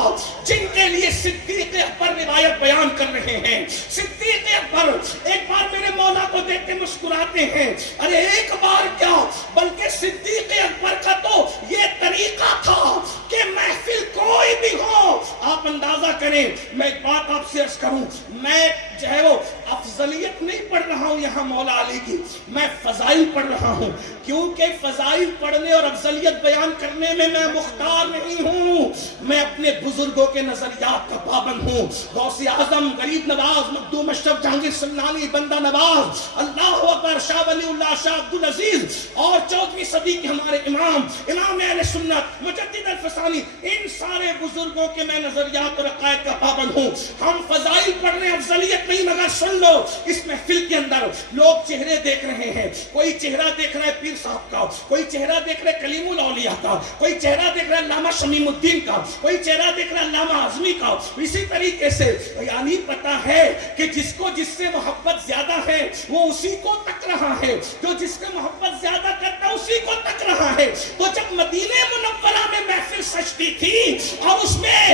جن کے لیے صدیق اکبر روایت بیان کر رہے ہیں، صدیق اکبر ایک بار میرے مولا کو دیکھ کے مسکراتے ہیں، ارے ایک بار کیا بلکہ صدیق اکبر کا تو یہ طریقہ تھا کہ محفل کوئی بھی ہو آپ اندازہ کریں۔ میں ایک بات آپ سے عرض کروں، میں جو ہے وہ افضلیت نہیں پڑھ رہا ہوں یہاں مولا علی کی، میں فضائل پڑھ رہا ہوں، کیونکہ فضائل پڑھنے اور افضلیت بیان کرنے میں میں مختار نہیں ہوں، میں اپنے بزرگوں کے نظریات کا پابند ہوں۔ غوث اعظم، غریب نواز، مخدوم اشرف، جہانگیر سمنانی، بندہ نواز، اللہ اکبر، شاہ ولی اللہ، شاہ عبدالعزیز اور 14ویں صدی کے ہمارے امام اہل سنت مجدد الفسانی، ان سارے بزرگوں کے میں نظریات اور عقائد کا پابند ہوں۔ ہم فضائل پڑھ رہے ہیں، افضلیت نہیں، مگر سن لو اس محفل کے اندر لوگ چہرے دیکھ رہے ہیں، کوئی چہرہ دیکھ رہا ہے پیر صاحب کا، کوئی چہرہ دیکھ رہا ہے کلیم الاولیاء کا، کوئی چہرہ دیکھ رہا ہے علامہ شمیم الدین کا، کوئی چہرہ دیکھ رہا ہے علامہ اعظمی کا۔ اسی طریقے سے یعنی پتا ہے کہ جس کو جس سے محبت زیادہ ہے وہ اسی کو تک رہا ہے، جو جس سے محبت زیادہ کرتا ہے اسی کو تک رہا ہے۔ تو جب مدینہ منورہ میں محفل محفل سجتی تھی اور اس میں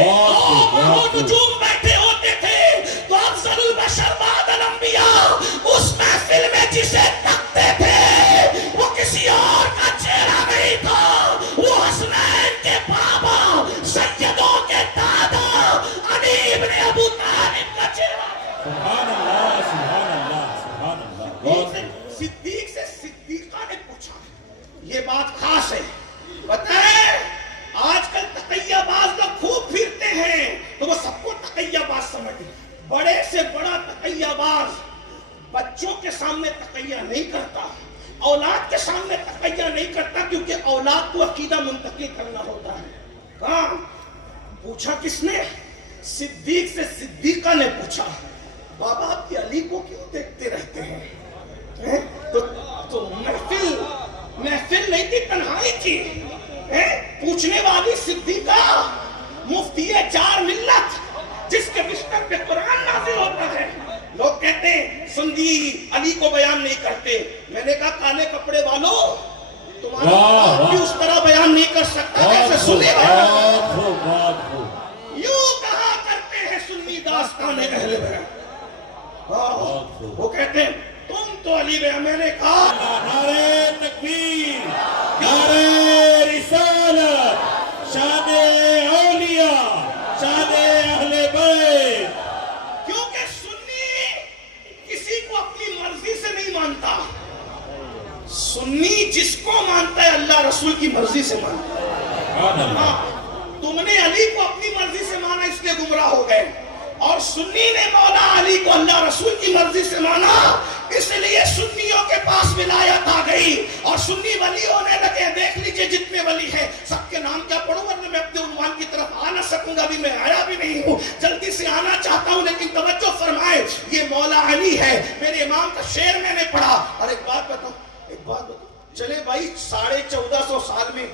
نجوم بیٹھے ہوتے تھے تو افضل البشر بعد الانبیاء اس محفل میں جسے تکتے تھے وہ کسی اور کا چہرہ نہیں تھا، وہ حسنین کے بابا سیدوں کے دادا علی ابن ابو طالب کا چہرہ۔ سبحان اللہ سبحان اللہ سبحان اللہ۔ صدیق سے صدیقہ نے پوچھا، یہ بات خاص ہے، پتہ ہے آج کل تقیہ باز لوگ خوب پھرتے ہیں تو وہ سب کو تقیہ باز سمجھتے ہیں، بڑے سے بڑا تقیہ باز بچوں کے سامنے تقیہ نہیں کرتا، اولاد کے سامنے تقیہ نہیں کرتا، کیونکہ اولاد کو عقیدہ منتقل کرنا ہوتا ہے۔ کہاں پوچھا کس نے؟ صدیق سے صدیقہ نے پوچھا، بابا آپ کی علی کو کیوں دیکھتے رہتے ہیں؟ تو محفل نہیں تھی، تنہائی تھی۔ پوچھنے والی صدیقہ مفتی چار ملت جس کے بستر پہ قرآن نازل ہوتا ہے، لوگ کہتے ہیں سندھی علی کو بیان نہیں کرتے، میں نے کہا کالے کپڑے والوں تمہارا باپ بھی اس طرح بیان نہیں کر سکتا جیسے سنی بیان۔ یوں کہا کرتے ہیں سنی داستان اہل بیان، وہ کہتے ہیں تم تو علی بیان۔ میں نے کہا نعرہ تکبیر، نعرہ رسالت، شان اولیاء، شان اہل بیت۔ کیونکہ سنی کسی کو اپنی مرضی سے نہیں مانتا، سنی جس کو مانتا ہے اللہ رسول کی مرضی سے مانتا ہے۔ تم نے علی کو اپنی مرضی سے مانا اس لیے گمراہ ہو گئے، اور سنی نے مولا علی کو اللہ رسول کی مرضی سے مانا اس لیے سنیوں کے پاس ولایت آ گئی اور سنی ولی ہونے لگے۔ دیکھ لیجئے جتنے ولی ہیں سب کے نام کیا پڑھوں، ورنہ میں اپنے عنوان کی طرف آ نہ سکوں گا، ابھی میں آیا بھی نہیں ہوں، جلدی سے آنا چاہتا ہوں، لیکن توجہ فرمائے یہ مولا علی ہے۔ میرے امام کا شعر میں نے پڑھا، اور ایک بات بتاؤں چلے بھائی 1450 سال میں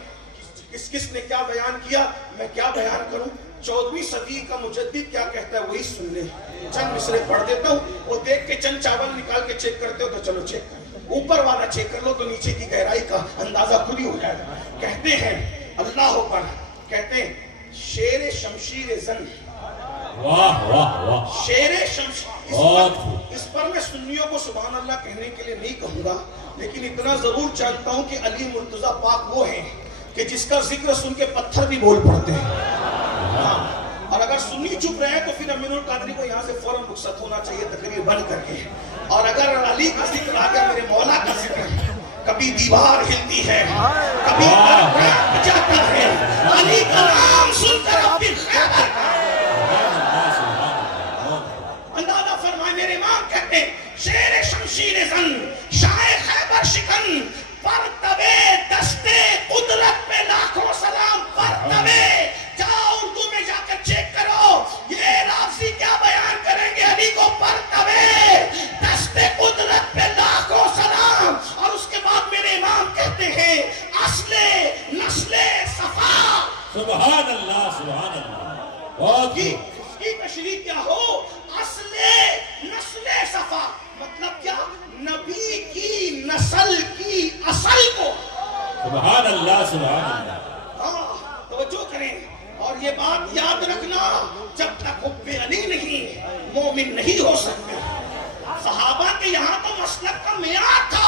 کس نے کیا بیان کیا، میں کیا بیان کروں؟ 14ویں صدی کا مجدد کیا کہتا ہے وہی سن لیں، چند مصرے پڑھ دیتا ہوں، وہ دیکھ کے چند چاول نکال کے چیک کرتے ہو تو چلو چیک کر، اوپر والا چیک کر لو تو نیچے کی گہرائی کا اندازہ خود ہی ہو جائے گا۔ کہتے ہیں اللہ اکبر، کہتے ہیں شیر شمشیر زن، واہ واہ واہ، شیر شمشیر۔ اس پر میں سنیوں کو سبحان اللہ کہنے کے لیے نہیں کہوں گا، لیکن اتنا ضرور جانتا ہوں کہ علی مرتضی پاک وہ ہیں کہ جس کا ذکر سن کے پتھر بھی بول پڑتے ہیں۔ اور اگر سنی چپ رہے تو پھر امین القادری کو یہاں سے فوراً رخصت ہونا چاہیے تقریر بند کر کے، اور اگر علی کا ذکر آ گیا، میرے مولا کا ذکر، کبھی دیوار ہلتی ہے، کبھی درخت جاتا ہے، علی کا نام سن کر اپنی خیبر اندازہ فرمائے۔ میرے امام کہتے ہیں شیر شمشیر زن، شاہ خیبر شکن، پرتبے دستے قدرت پہ لاکھوں سلام، پرتبے۔ جاؤ اردو میں جا کر چیک کرو یہ لفظی کیا بیان کریں گے علی کو، پرتبے دستے قدرت پہ لاکھوں سلام۔ اور اس کے بعد میرے امام کہتے ہیں اصل نسل صفا، سبحان اللہ سبحان اللہ۔ اس کی تشریح کیا ہو، اصل نسل صفا مطلب کیا؟ نبی کی نسل کی اصل کو۔ سبحان اللہ سبحان اللہ۔ توجہ کریں اور یہ بات یاد رکھنا، جب تک حب علی نہیں مومن نہیں ہو سکتے۔ صحابہ کے یہاں تو مسلک کا معیار تھا،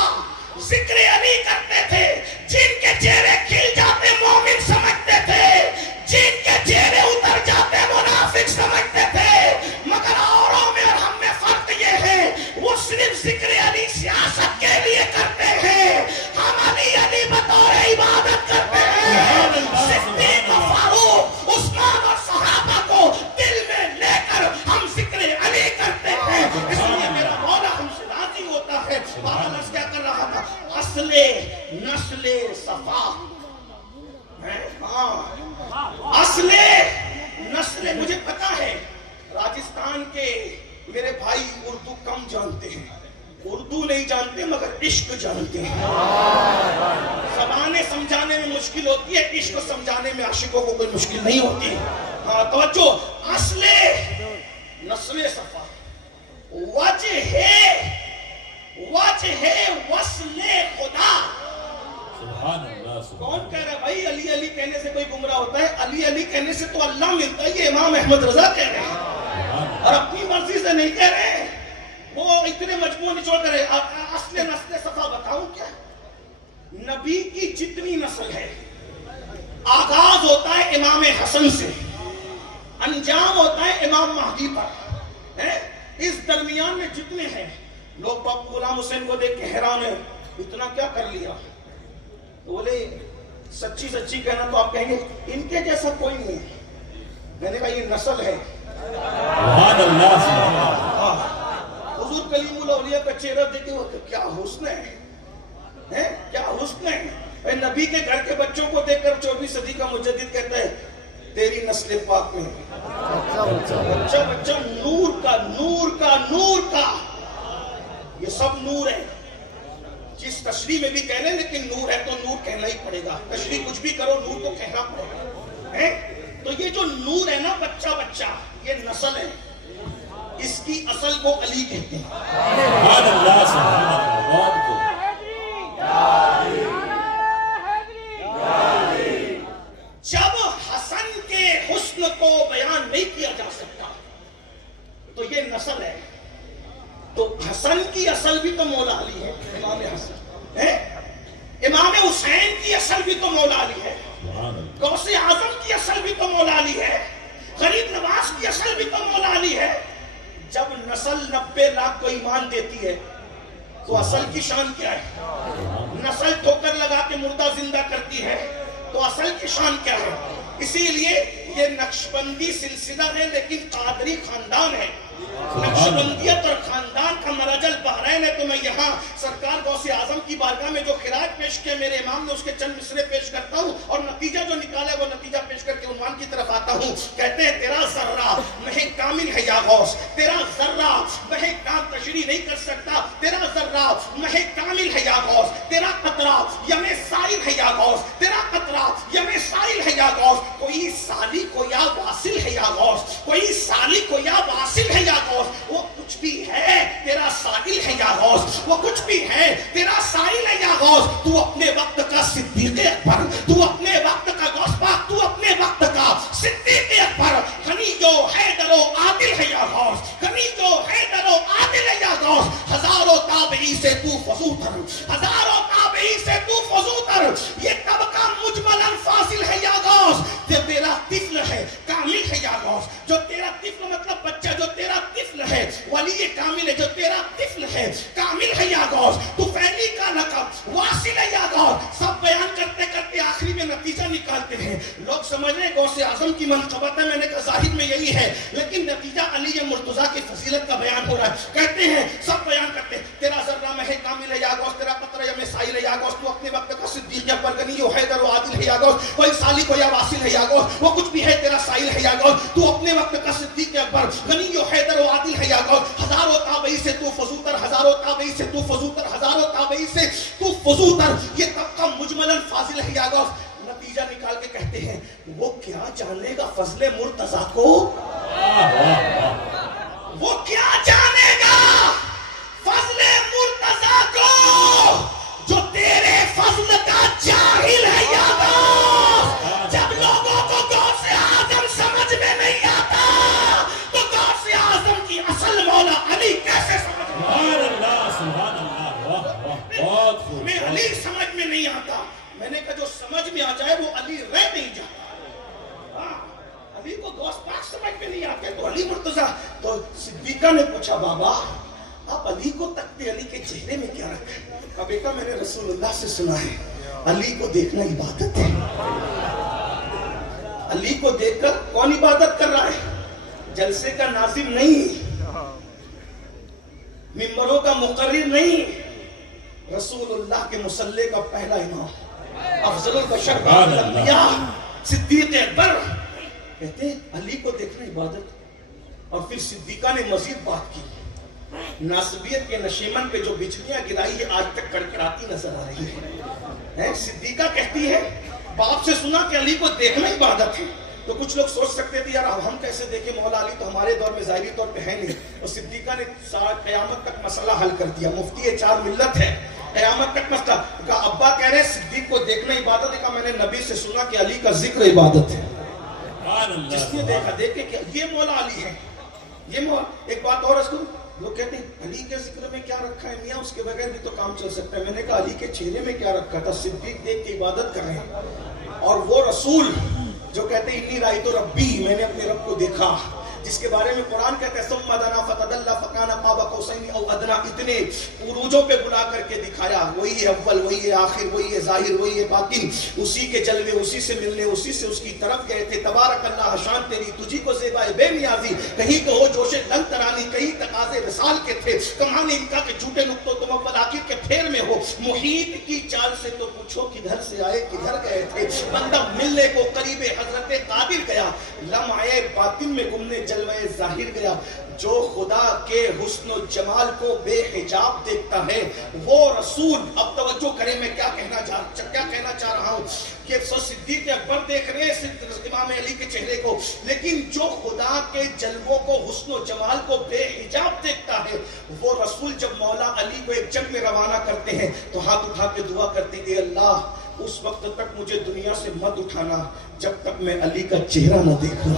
ذکر علی کرتے تھے، جن کے چہرے کھل جاتے مومن سمجھتے تھے، جن کے چہرے اتر جاتے منافق سمجھتے تھے۔ مگر اوروں میں اور ہم میں فرق یہ ہے وہ صرف ذکر علی سیاست کے لیے کرتے ہیں، ہم علی علی بطور عبادت کرتے ہیں۔ صدیق و فاروق عثمان اور صحابہ کو دل میں لے کر ہم ذکر علی کرتے ہیں، اس لیے میرا مولا ہم سے راضی ہوتا ہے۔ بہرحال عرض کیا کر رہا تھا، اصل نسل صفا، اصل نسل۔ مجھے پتا ہے راجستھان کے میرے بھائی اردو کم جانتے ہیں، اردو نہیں جانتے مگر عشق جانتے ہیں۔ زبانیں سمجھانے میں مشکل ہوتی ہے، عشق سمجھانے میں عاشقوں کو کوئی مشکل نہیں ہوتی۔ ہاں توجہ، اصل نسل صفا، وجہ وصل خدا، سبحان اللہ کون کہہ رہا ہے بھائی علی علی کہنے سے کوئی گمراہ ہوتا ہے؟ علی علی کہنے سے تو اللہ ملتا ہے، یہ امام احمد رضا کہہ رہے ہیں اور اپنی مرضی سے نہیں کہہ رہے۔ وہ اتنے مجموع نچوڑ کر رہے۔ اصل نسل صفحہ بتاؤں کیا؟ نبی کی جتنی نسل ہے آغاز ہوتا ہے امام حسن سے، انجام ہوتا ہے امام مہدی پر۔ اس درمیان میں جتنے ہیں لوگ باپ غلام حسین کو دیکھ کے حیران ہیں، اتنا کیا کر لیا؟ تو بولے سچی سچی کہنا تو آپ کہیں گے ان کے جیسا کوئی نہیں ہے۔ میں نے کہا یہ نسل ہے۔ سبحان اللہ سبحان اللہ۔ حضور کلیم الاولیاء کا چہرہ دیکھے وہ کیا حسن ہے، کیا حسن ہے۔ نبی کے گھر کے بچوں کو دیکھ کر 24ویں صدی کا مجدد کہتا ہے تیری نسل پاک میں بچہ بچہ نور کا نور کا نور کا، یہ سب نور ہے۔ جس تشریح میں بھی کہہ لیں لیکن نور ہے تو نور کہنا ہی پڑے گا، تشریح کچھ بھی کرو نور تو کہنا پڑے گا۔ تو یہ جو نور ہے نا بچہ بچہ، یہ نسل ہے، اس کی اصل کو علی کہتے ہیں۔ سبحان اللہ سبحان اللہ۔ بہت خوب۔ جب حسن کے حسن کو بیان نہیں کیا جا سکتا تو یہ نسل ہے۔ تو حسن کی اصل بھی تو مولا علی ہے، امام حسن ہے۔ امام حسین کی اصل بھی تو مولا علی ہے۔ غوث اعظم کی اصل بھی تو مولا علی ہے۔ غریب نواز کی اصل بھی تو مولا علی ہے۔ جب نسل 90 لاکھ کو ایمان دیتی ہے تو اصل کی شان کیا ہے؟ نسل ٹھوکر لگا کے مردہ زندہ کرتی ہے تو اصل کی شان کیا ہے؟ اسی لیے یہ نقشبندی سلسلہ ہے لیکن قادری خاندان ہے۔ نقشبندیت اور خاندان کا مرج البحرین ہے۔ تو میں یہاں سرکار غوث اعظم کی بارگاہ میں جو خراج پیش کیا میرے امام نے اس کے چند مصرے پیش کرتا ہوں اور نتیجہ جو نکالا وہ نتیجہ پیش کر کے عنوان کی طرف آتا ہوں۔ کہتے ہیں تیرا ذرہ محض کامل ہے یا غوث، تیرا ذرہ محض کام تشریح نہیں کر سکتا، تیرا ذرہ محض کامل ہے یا غوث، تیرا قطرہ یم سائل ہے یا غوث، تیرا قطرہ یم سائل ہے یا غوث، کوئی سالی کو یا واصل ہے یا غوث، کوئی سالی کو یا واصل ہے یا غوث، وہ کچھ بھی ہے تیرا سائل ہے یا غوث، وہ کچھ بھی ہے تیرا سائل ہے یا غوث۔ تو اپنے وقت کا صدیق اکبر، تو اپنے وقت کا غوث پاک، تو اپنے وقت کا صدیق اکبر، غنی جو حیدر و عادل ہے یا غوث، غنی جو حیدر و عادل ہے یا غوث، ہزاروں تابعی سے تو فضوتر، ہزاروں تابعی سے تو فضوتر، یہ طبقہ مجملاً فاصل ہے یا غوث، جو تیرا طفل ہے کامل ہے یا غوث، جو تیرا طفل مطلب بچہ جو تیرا طفل ہے ولی کامل ہے، جو تیرا طفل ہے کامل ہے یا غوث، تو فعلی کا لقب واصل ہے یا غوث۔ سب بیان کرتے کرتے آخری میں نتیجہ نکالتے ہیں۔ لوگ سمجھ رہے ہیں غوث اعظم کی منقبت ہے، میں نے کہا ظاہر میں یہی ہے لیکن نتیجہ علی مرتضیٰ کی فضیلت کا بیان ہو رہا ہے۔ کہتے ہیں سب بیان کرتے ہیں تیرا ذرہ محض کامل ہے یا غوث، تیرا قطرہ یم سائل ہے یا غوث، تو اپنے وقت کا صدیق اکبر، غنی و حیدر و عادل ہے یا غوث، کوئی سالک یا واصل ہے یا غوث، وہ کچھ بھی ہے تیرا سائل ہے یا غوث، تو اپنے وقت کا صدیق اکبر، غنی و حیدر و عادل ہے یا غوث، ہزاروں تابعی سے تو فضوتر، ہزاروں تابعی سے تو فضوتر، ہزاروں تابعی سے تو فضوتر، یہ طبقہ مجملاً فاضل ہے یا غوث۔ نتیجہ نکال کے کہتے ہیں وہ کیا جانے گا فضل مرتضیٰ کو، وہ کیا جانے گا فضل مرتضیٰ کو، جو تیرے فضل کا جاہل ہے یا غوث۔ جب لوگوں کو غوث اعظم سمجھ میں نہیں آتا تو غوث اعظم کی اصل مولا علی کیسے سمجھ میں؟ سبحان اللہ سبحان اللہ۔ بہت خوب۔ میں علی سمجھ میں نہیں آتا، میں نے کہا جو سمجھ میں آ جائے وہ علی رہ نہیں جاتا۔ علی کو غوث پاک سمجھ میں نہیں آتے تو علی مرتضیٰ۔ تو صدیقہ نے پوچھا بابا آپ علی کو تکتے، علی کے چہرے میں کیا رکھا ہے؟ کہا بیٹا میں نے رسول اللہ سے سنا ہے علی کو دیکھنا عبادت ہے۔ علی کو دیکھ کر کون عبادت کر رہا ہے؟ جلسے کا ناظم نہیں، ممبروں کا مقرر نہیں، رسول اللہ کے مصلی کا پہلا امام، افضل البشر الانبیاء صدیق اکبر کہتے ہیں علی کو دیکھنا عبادت۔ اور پھر صدیقہ نے مزید بات کی، ناصبیت کے نشیمن پہ جو بجلیاں گرائی ہے آج تک کڑکڑاتی نظر آ رہی ہے۔ صدیقہ کہتی ہے باپ سے سنا کہ علی کو دیکھنا عبادت ہے، تو کچھ لوگ سوچ سکتے تھے یار ہم کیسے دیکھیں مولا علی تو ہمارے دور میں ظاہری طور پہ ہے نہیں، اور صدیقہ نے قیامت تک مسئلہ حل کر دیا۔ مفتی چار ملت ہے قیامت تک مسئلہ. کہا ابا کہہ رہے صدیق کو دیکھنا عبادت ہے. کہا میں نے نبی سے سنا کہ علی کا ذکر عبادت ہے. جس نے دیکھا دیکھے کہ یہ مولا علی ہے. یہ مولا. ایک بات اور اس کو لوگ کہتے ہیں علی کے ذکر میں کیا رکھا ہے میاں, اس کے بغیر بھی تو کام چل سکتا ہے. میں نے کہا علی کے چہرے میں کیا رکھا تھا. صدیق دیکھ کے عبادت کر رہے ہیں, اور وہ رسول جو کہتے ہیں انی رأیت ربی, میں نے اپنے رب کو دیکھا, جس کے بارے میں قرآن کہتے ہیں ثم دنا فتدلی فکان قاب قوسین او ادنی, اتنے عروجوں پہ بلا کر کے دکھایا. وہی ہے اول, وہی ہے آخر, وہی ہے ظاہر, وہی ہے باطن, اسی کے جلوے, اسی سے ملنے, اسی سے اس کی طرف گئے تھے. تبارک اللہ شان تیری, تجھی کو زیبائے بے نیازی, کہیں کہو جوش لنگ ترانی, کہیں تقاضے وصال کے تھے. کمانے ان کا کہ جھوٹے نقطوں تم اول آخر کے پھیر میں ہو. محیط کی چال سے تو پوچھو کدھر سے آئے کدھر گئے تھے. بندہ ملنے کو قریب حضرت قادر گیا, لمحے باطن میں گمنے جلوے ظاہر گیا. جو خدا کے حسن و جمال کو بے حجاب دیکھتا ہے وہ رسول. اب توجہ کریں میں کیا کہنا چاہ رہا ہوں کہ صدیق اکبر دیکھ رہے ہیں امام علی کے چہرے کو, لیکن جو خدا کے جلووں کو, حسن و جمال کو بے حجاب دیکھتا ہے وہ رسول. جب مولا علی کو ایک جنگ میں روانہ کرتے ہیں تو ہاتھ اٹھا کے دعا کرتے ہیں, اے اللہ اس وقت تک مجھے دنیا سے مت اٹھانا جب تک میں علی کا چہرہ نہ دیکھوں.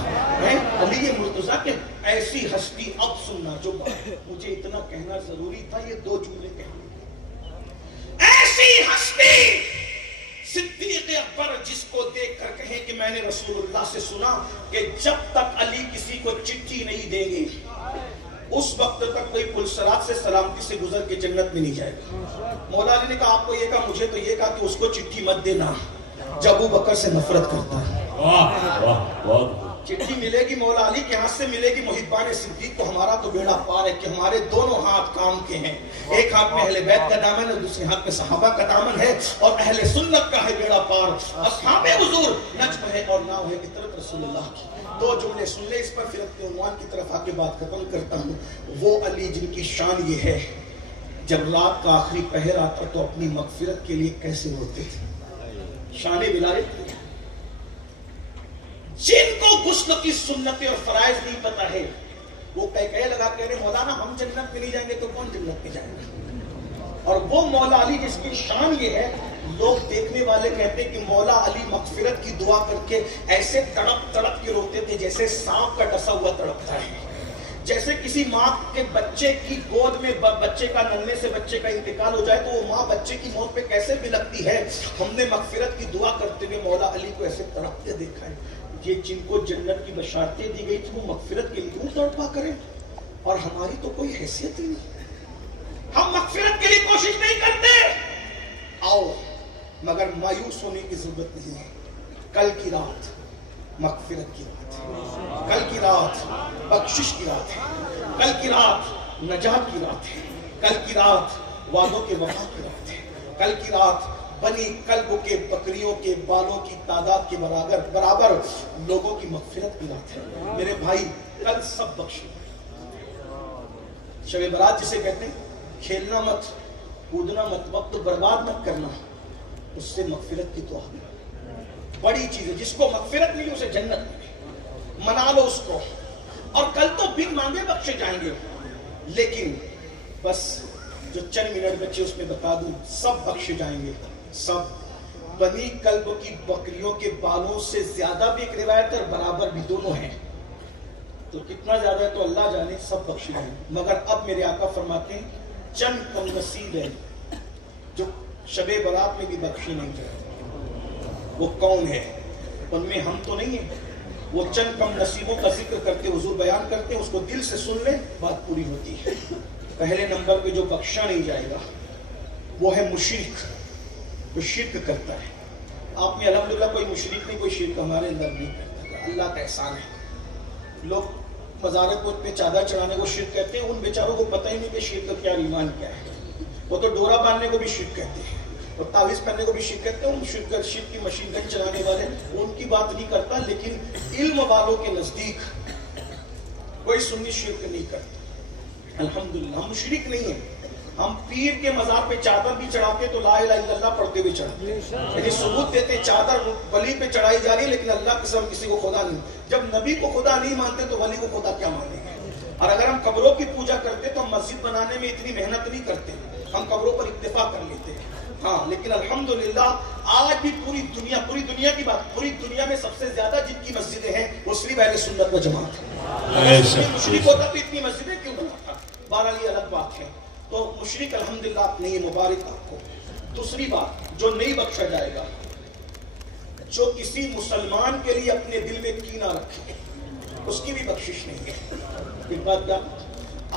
علی مرتضیٰ کے ایسی ہستی. اب سننا جو مجھے اتنا کہنا ضروری تھا, یہ دو جملے کہنے. ایسی ہستی صدیق اکبر جس کو دیکھ کر کہیں کہ میں نے رسول اللہ سے سنا کہ جب تک علی کسی کو چٹھی نہیں دیں گے اس وقت تک کوئی پلسرات سے سلامتی سے گزر کے جنت میں نہیں جائے گا. مولا علی نے کہا آپ کو یہ کہا, مجھے تو یہ کہا کہ اس کو چٹھی مت دینا جو ابو بکر سے نفرت کرتا ہے. چٹھی ملے گی مولا علی کے ہاتھ سے ملے گی. محبان صدیق کو ہمارا تو بیڑا پار ہے کہ ہمارے دونوں ہاتھ کام کے ہیں. ایک ہاتھ میں اہل بیت کا دامن ہے, دوسرے ہاتھ میں صحابہ کا دامن ہے, اور اہل سنت کا ہے بیڑا پار. اصحاب حضور نجم ہے اور ناؤ ہے عطرت رسول اللہ کی. دو جملے سن لے اس پر, پھر اپنے عنوان کی طرف آ کے بات ختم کرتا ہوں. وہ علی جن کی شان یہ ہے جب رات کا آخری پہر آتا تو اپنی مغفرت کے لیے کیسے روتے تھے. شان ولایت. جن کو غسل کی سنتیں اور فرائض نہیں پتا ہے وہ کہہ لگا کہہ رہے مولانا ہم جنت میں نہیں جائیں گے تو کون جنت میں جائے گا. اور وہ مولا علی جس کی شان یہ ہے, لوگ دیکھنے والے کہتے ہیں کہ مولا علی مغفرت کی دعا کر کے ایسے تڑپ تڑپ کے روتے تھے جیسے سانپ کا ڈسا ہوا تڑپتا ہے. جیسے کسی ماں کے بچے کی گود میں بچے کا ننھے سے بچے کا انتقال ہو جائے تو وہ ماں بچے کی موت پہ کیسے بلکتی ہے, ہم نے مغفرت کی دعا کرتے ہوئے مولا علی کو ایسے تڑپتے دیکھا ہے. یہ جن کو جنت کی بشارتیں دی گئی تھی وہ مغفرت کے لیے کیوں تڑپا کریں, اور ہماری تو کوئی حیثیت ہی نہیں, ہم مغفرت کے لیے کوشش نہیں کرتے. آؤ مگر مایوس ہونے کی ضرورت نہیں ہے. کل کی رات مغفرت کی رات ہے, کل کی رات بخشش کی رات ہے, کل کی رات نجات کی رات ہے, کل کی رات وعدوں کے وفا کی رات ہے, کل کی رات بنی کلب کے بکریوں کے بالوں کی تعداد کے برابر لوگوں کی مغفرت کی رات ہے. میرے بھائی کل سب بخشے. شب برات جسے کہتے ہیں, کھیلنا مت, کودنا مت, وقت برباد مت کرنا, اس سے مغفرت کی دعا بڑی چیز ہے. جس کو مغفرت ملی اسے جنت ملی, منا لو اس کو. اور کل تو بن مانگے بخشے جائیں گے, لیکن بس جو چند منٹ بچے اس میں بتا دوں, سب بخشے جائیں گے, سب. بنی کلب کی بکریوں کے بالوں سے زیادہ بھی ایک روایت اور برابر بھی دونوں ہیں, تو کتنا زیادہ ہے تو اللہ جانے, سب بخشے جائیں گے. مگر اب میرے آقا فرماتے ہیں چند کم نصیب ہیں جو شب برات میں بھی بخشے نہیں جائیں. وہ کون ہے؟ ان میں ہم تو نہیں ہیں. وہ چند کم نصیبوں کا ذکر کرتے حضور بیان کرتے ہیں, اس کو دل سے سن لیں بات پوری ہوتی ہے. پہلے نمبر پہ جو بخشا نہیں جائے گا وہ ہے مشرک, جو شرک کرتا ہے. آپ میں الحمدللہ کوئی مشرک نہیں, کوئی شرک ہمارے اندر نہیں کرتا, اللہ کا احسان ہے. لوگ مزارت پہ چادر چڑھانے کو شرک کہتے ہیں, ان بیچاروں کو پتہ ہی نہیں کہ شرک کا کیا ایمان کیا ہے. وہ تو ڈورا باندھنے کو بھی شرک کہتے ہیں, اور تعویذ پہننے کو بھی شرک کہتے ہیں. ان شرک کی مشین گن چلانے والے ان کی بات نہیں کرتا, لیکن علم والوں کے نزدیک کوئی سنی شرک نہیں کرتا. الحمدللہ ہم مشرک نہیں ہیں. ہم پیر کے مزار پہ چادر بھی چڑھاتے تو لا الہ الا اللہ پڑھتے ہوئے چڑھاتے, یعنی ثبوت دیتے چادر ولی پہ چڑھائی جا رہی ہے, لیکن اللہ کی قسم کسی کو خدا نہیں. جب نبی کو خدا نہیں مانتے تو ولی کو خدا کیا مانیں گے. اور اگر ہم قبروں کی پوجا کرتے تو ہم مسجد بنانے میں اتنی محنت نہیں کرتے, ہم قبروں پر اکتفا کر لیتے ہیں ہاں، لیکن الحمدللہ آج بھی پوری دنیا کی بات، پوری دنیا میں سب سے زیادہ جن کی مسجدیں ہیں وہ صرف اہل سنت و جماعت ہے۔ مشرک ہوتا تو اتنی مسجدیں کیوں بناتا؟ بہرحال یہ الگ بات ہے۔ تو مشرک الحمدللہ اپنے یہ مبارک آپ کو۔ دوسری بات جو نہیں بخشا جائے گا، جو کسی مسلمان کے لیے اپنے دل میں کینہ رکھے اس کی بھی بخشش نہیں ہے۔ ایک بات کیا،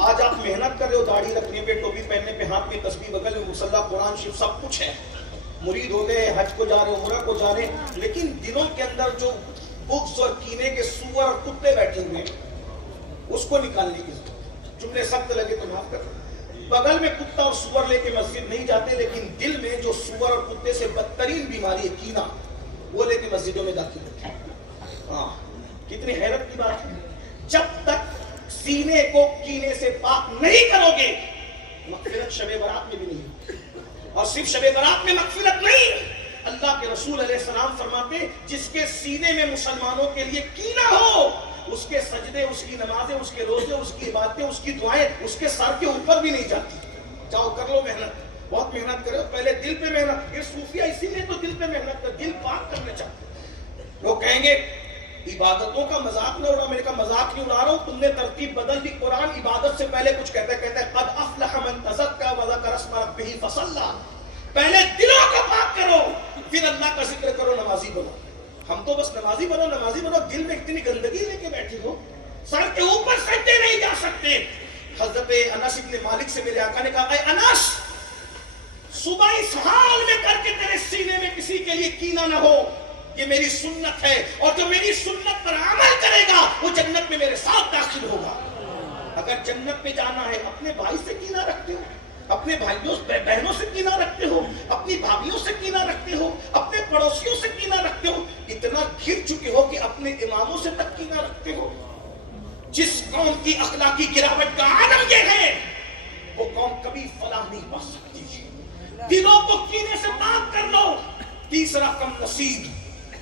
آج آپ محنت کر رہے ہو، داڑھی رکھنے پہ، ٹوپی پہننے پہ، ہاتھ میں تسبیح، بغل میں مصحف، قرآن شریف، سب کچھ ہے، مرید ہو گئے، حج کو جا رہے، عمرہ کو جا رہے، لیکن دلوں کے اندر جو بغض اور کینے کے سور اور کتے بیٹھے ہوئے اس کو نکالنے کی ضرورت۔ جملے سخت لگے تو معاف کریں، بغل میں کتا اور سور لے کے مسجد نہیں جاتے، لیکن دل میں جو سور اور کتے سے بدترین بیماری ہے کینہ، وہ لے کے مسجدوں میں داخل ہوتے ہیں۔ ہاں، کتنی حیرت کی بات ہے، جب تک سینے کو کینے سے پاک نہیں کرو گے مغفرت شب برات میں بھی نہیں، اور صرف شب برات میں مغفرت نہیں، اللہ کے رسول علیہ السلام فرماتے جس کے سینے میں مسلمانوں کے لیے کینہ ہو، اس کے سجدے، اس کی نمازیں، اس کے روزے، اس کی عبادتیں، اس کی دعائیں اس کے سر کے اوپر بھی نہیں جاتی۔ جاؤ کر لو محنت، بہت محنت کرو، پہلے دل پہ محنت۔ یہ صوفیہ اسی لیے تو دل پہ محنت کر، دل پاک کرنا چاہتے ہیں۔ لوگ کہیں گے عبادتوں کا مذاق نہ اڑاؤ، میں نے کہا مذاق نہیں اڑا رہا ہوں، تم نے ترتیب بدل دی۔ قرآن عبادت سے پہلے کچھ کہتا ہے قد افلح من تزکا وذکر اسم ربہ فصلی۔ پہلے دلوں کو پاک کرو، پھر اللہ کا ذکر کرو، نمازی بنو۔ ہم تو بس نمازی بنو نمازی بنو، دل میں اتنی گندگی لے کے بیٹھے ہو، سر کے اوپر سجدے نہیں جا سکتے۔ حضرت انس بن مالک سے میرے آقا نے کہا اے انس، صبح اس حال میں کر کے تیرے سینے میں کسی کے لیے کینہ نہ ہو، یہ میری سنت ہے، اور جو میری سنت پر عمل کرے گا وہ جنت میں میرے ساتھ داخل ہوگا۔ اگر جنت میں جانا ہے، اپنے بھائی سے کینہ رکھتے ہو، اپنے بھائیوں بہنوں سے کینہ رکھتے ہو، اپنی بھابھیوں سے کینہ رکھتے ہو، اپنے پڑوسیوں سے کینہ رکھتے ہو، اتنا گر چکے ہو کہ اپنے اماموں سے تک کینہ رکھتے ہو۔ جس قوم کی اخلاقی گراوٹ کا عالم یہ ہے وہ قوم کبھی فلاح نہیں پا سکتی۔ دلوں کو کینے سے پاک کر لو۔ تیسرا کم نصیب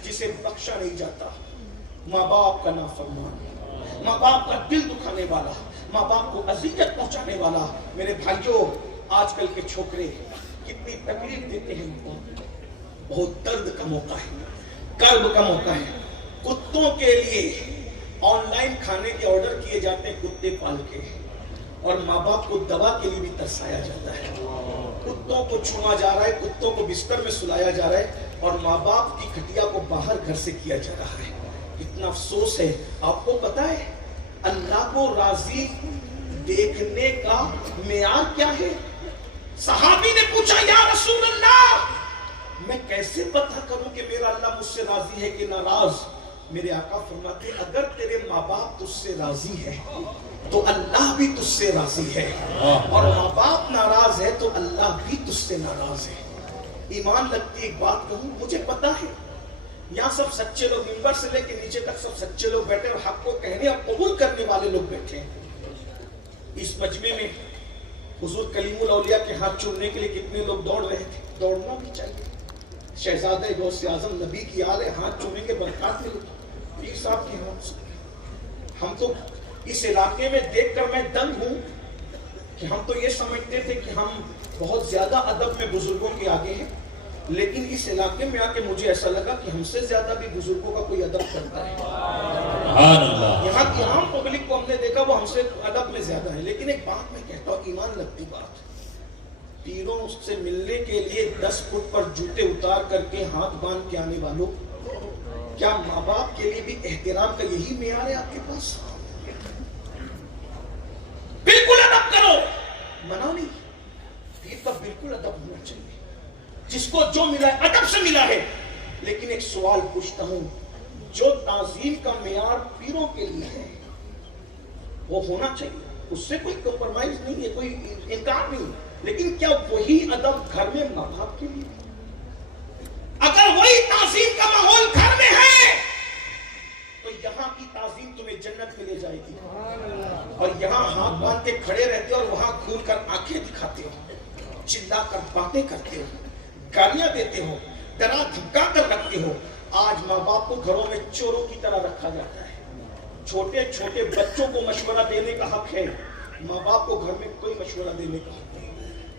جسے بخشا نہیں جاتا، ماں باپ کا نافرمان، ماں باپ کا دل دکھانے والا، ماں باپ کو اذیت پہنچانے والا۔ میرے بھائیوں، آج کل کے چھوکرے کتنی تکلیف دیتے ہیں، ان کو بہت درد کا موقع ہے، کرب کا موقع ہے۔ کتوں کے لیے آن لائن کھانے کے آرڈر کیے جاتے ہیں کتے پال کے، اور ماں باپ کو دوا کے لیے بھی ترسایا جاتا ہے۔ کتوں کو چھوا جا رہا ہے، کتوں کو بستر میں سلایا جا رہا ہے، اور ماں باپ کی کھٹیا کو باہر گھر سے کیا جا رہا ہے۔ اتنا افسوس ہے۔ آپ کو پتا ہے اللہ کو راضی دیکھنے کا معیار کیا ہے؟ صحابی نے پوچھا یا رسول اللہ، میں کیسے پتہ کروں کہ میرا اللہ مجھ سے راضی ہے کہ ناراض؟ میرے آقا فرماتے اگر تیرے ماں باپ تجھ سے راضی ہے تو اللہ بھی تجھ سے راضی ہے، اور ماں باپ ناراض ہے تو اللہ بھی تجھ سے ناراض ہے۔ ایمان لگتی ایک بات کہوں، مجھے پتا ہے یہاں سب سچے لوگ، منبر سے لے کے نیچے تک سب سچے لوگ بیٹھے اور حق کو کہنے اور قبول کرنے والے لوگ بیٹھے ہیں۔ اس مجمع میں حضور کلیم الاولیاء کے ہاتھ چومنے کے لیے کتنے لوگ دوڑ رہے تھے، دوڑنا بھی چاہیے۔ شہزادہ غوث اعظم نبی کی آل ہے، ہاتھ چومیں گے برکات ملے گی، پیر صاحب کے ہاتھ سے۔ ہم تو اس علاقے میں دیکھ کر میں دنگ ہوں کہ ہم تو یہ سمجھتے تھے کہ ہم بہت زیادہ ادب میں بزرگوں کے آگے ہیں، لیکن اس علاقے میں آ کے مجھے ایسا لگا کہ ہم سے زیادہ بھی بزرگوں کا کوئی ادب کرتا ہے۔ یہاں کی عام پبلک کو ہم نے دیکھا وہ ہم سے ادب میں زیادہ ہے۔ لیکن ایک بات میں کہتا ہوں، ایمان لگتی بات، پیروں سے ملنے کے لیے 10 فٹ پر جوتے اتار کر کے ہاتھ باندھ کے آنے والوں، کیا ماں باپ کے لیے بھی احترام کا یہی معیار ہے آپ کے پاس؟ بالکل ادب کرو، منع نہیں، پیر کا بالکل ادب ہونا چاہیے، جس کو جو ملا ہے ادب سے ملا ہے۔ لیکن ایک سوال پوچھتا ہوں، جو تعظیم کا معیار پیروں کے لیے ہے وہ ہونا چاہیے، اس سے کوئی کمپرومائز نہیں ہے، کوئی انکار نہیں، لیکن کیا وہی ادب گھر میں ماں باپ کے لیے؟ اگر وہی تعظیم کا ماحول گھر میں ہے تو یہاں کی تعظیم تمہیں جنت میں لے جائے گی، اور یہاں ہاتھ باندھ کے کھڑے رہتے ہو اور وہاں کھول کر آنکھیں دکھاتے ہو، چلا کر باتیں کرتے ہو، گالیاں دیتے ہو، ڈرا دھمکا کر رکھتے ہو۔ آج ماں باپ کو گھروں میں چوروں کی طرح رکھا جاتا ہے۔ چھوٹے بچوں کو مشورہ دینے کا حق ہے، ماں باپ کو گھر میں کوئی مشورہ دینے کا حق نہیں۔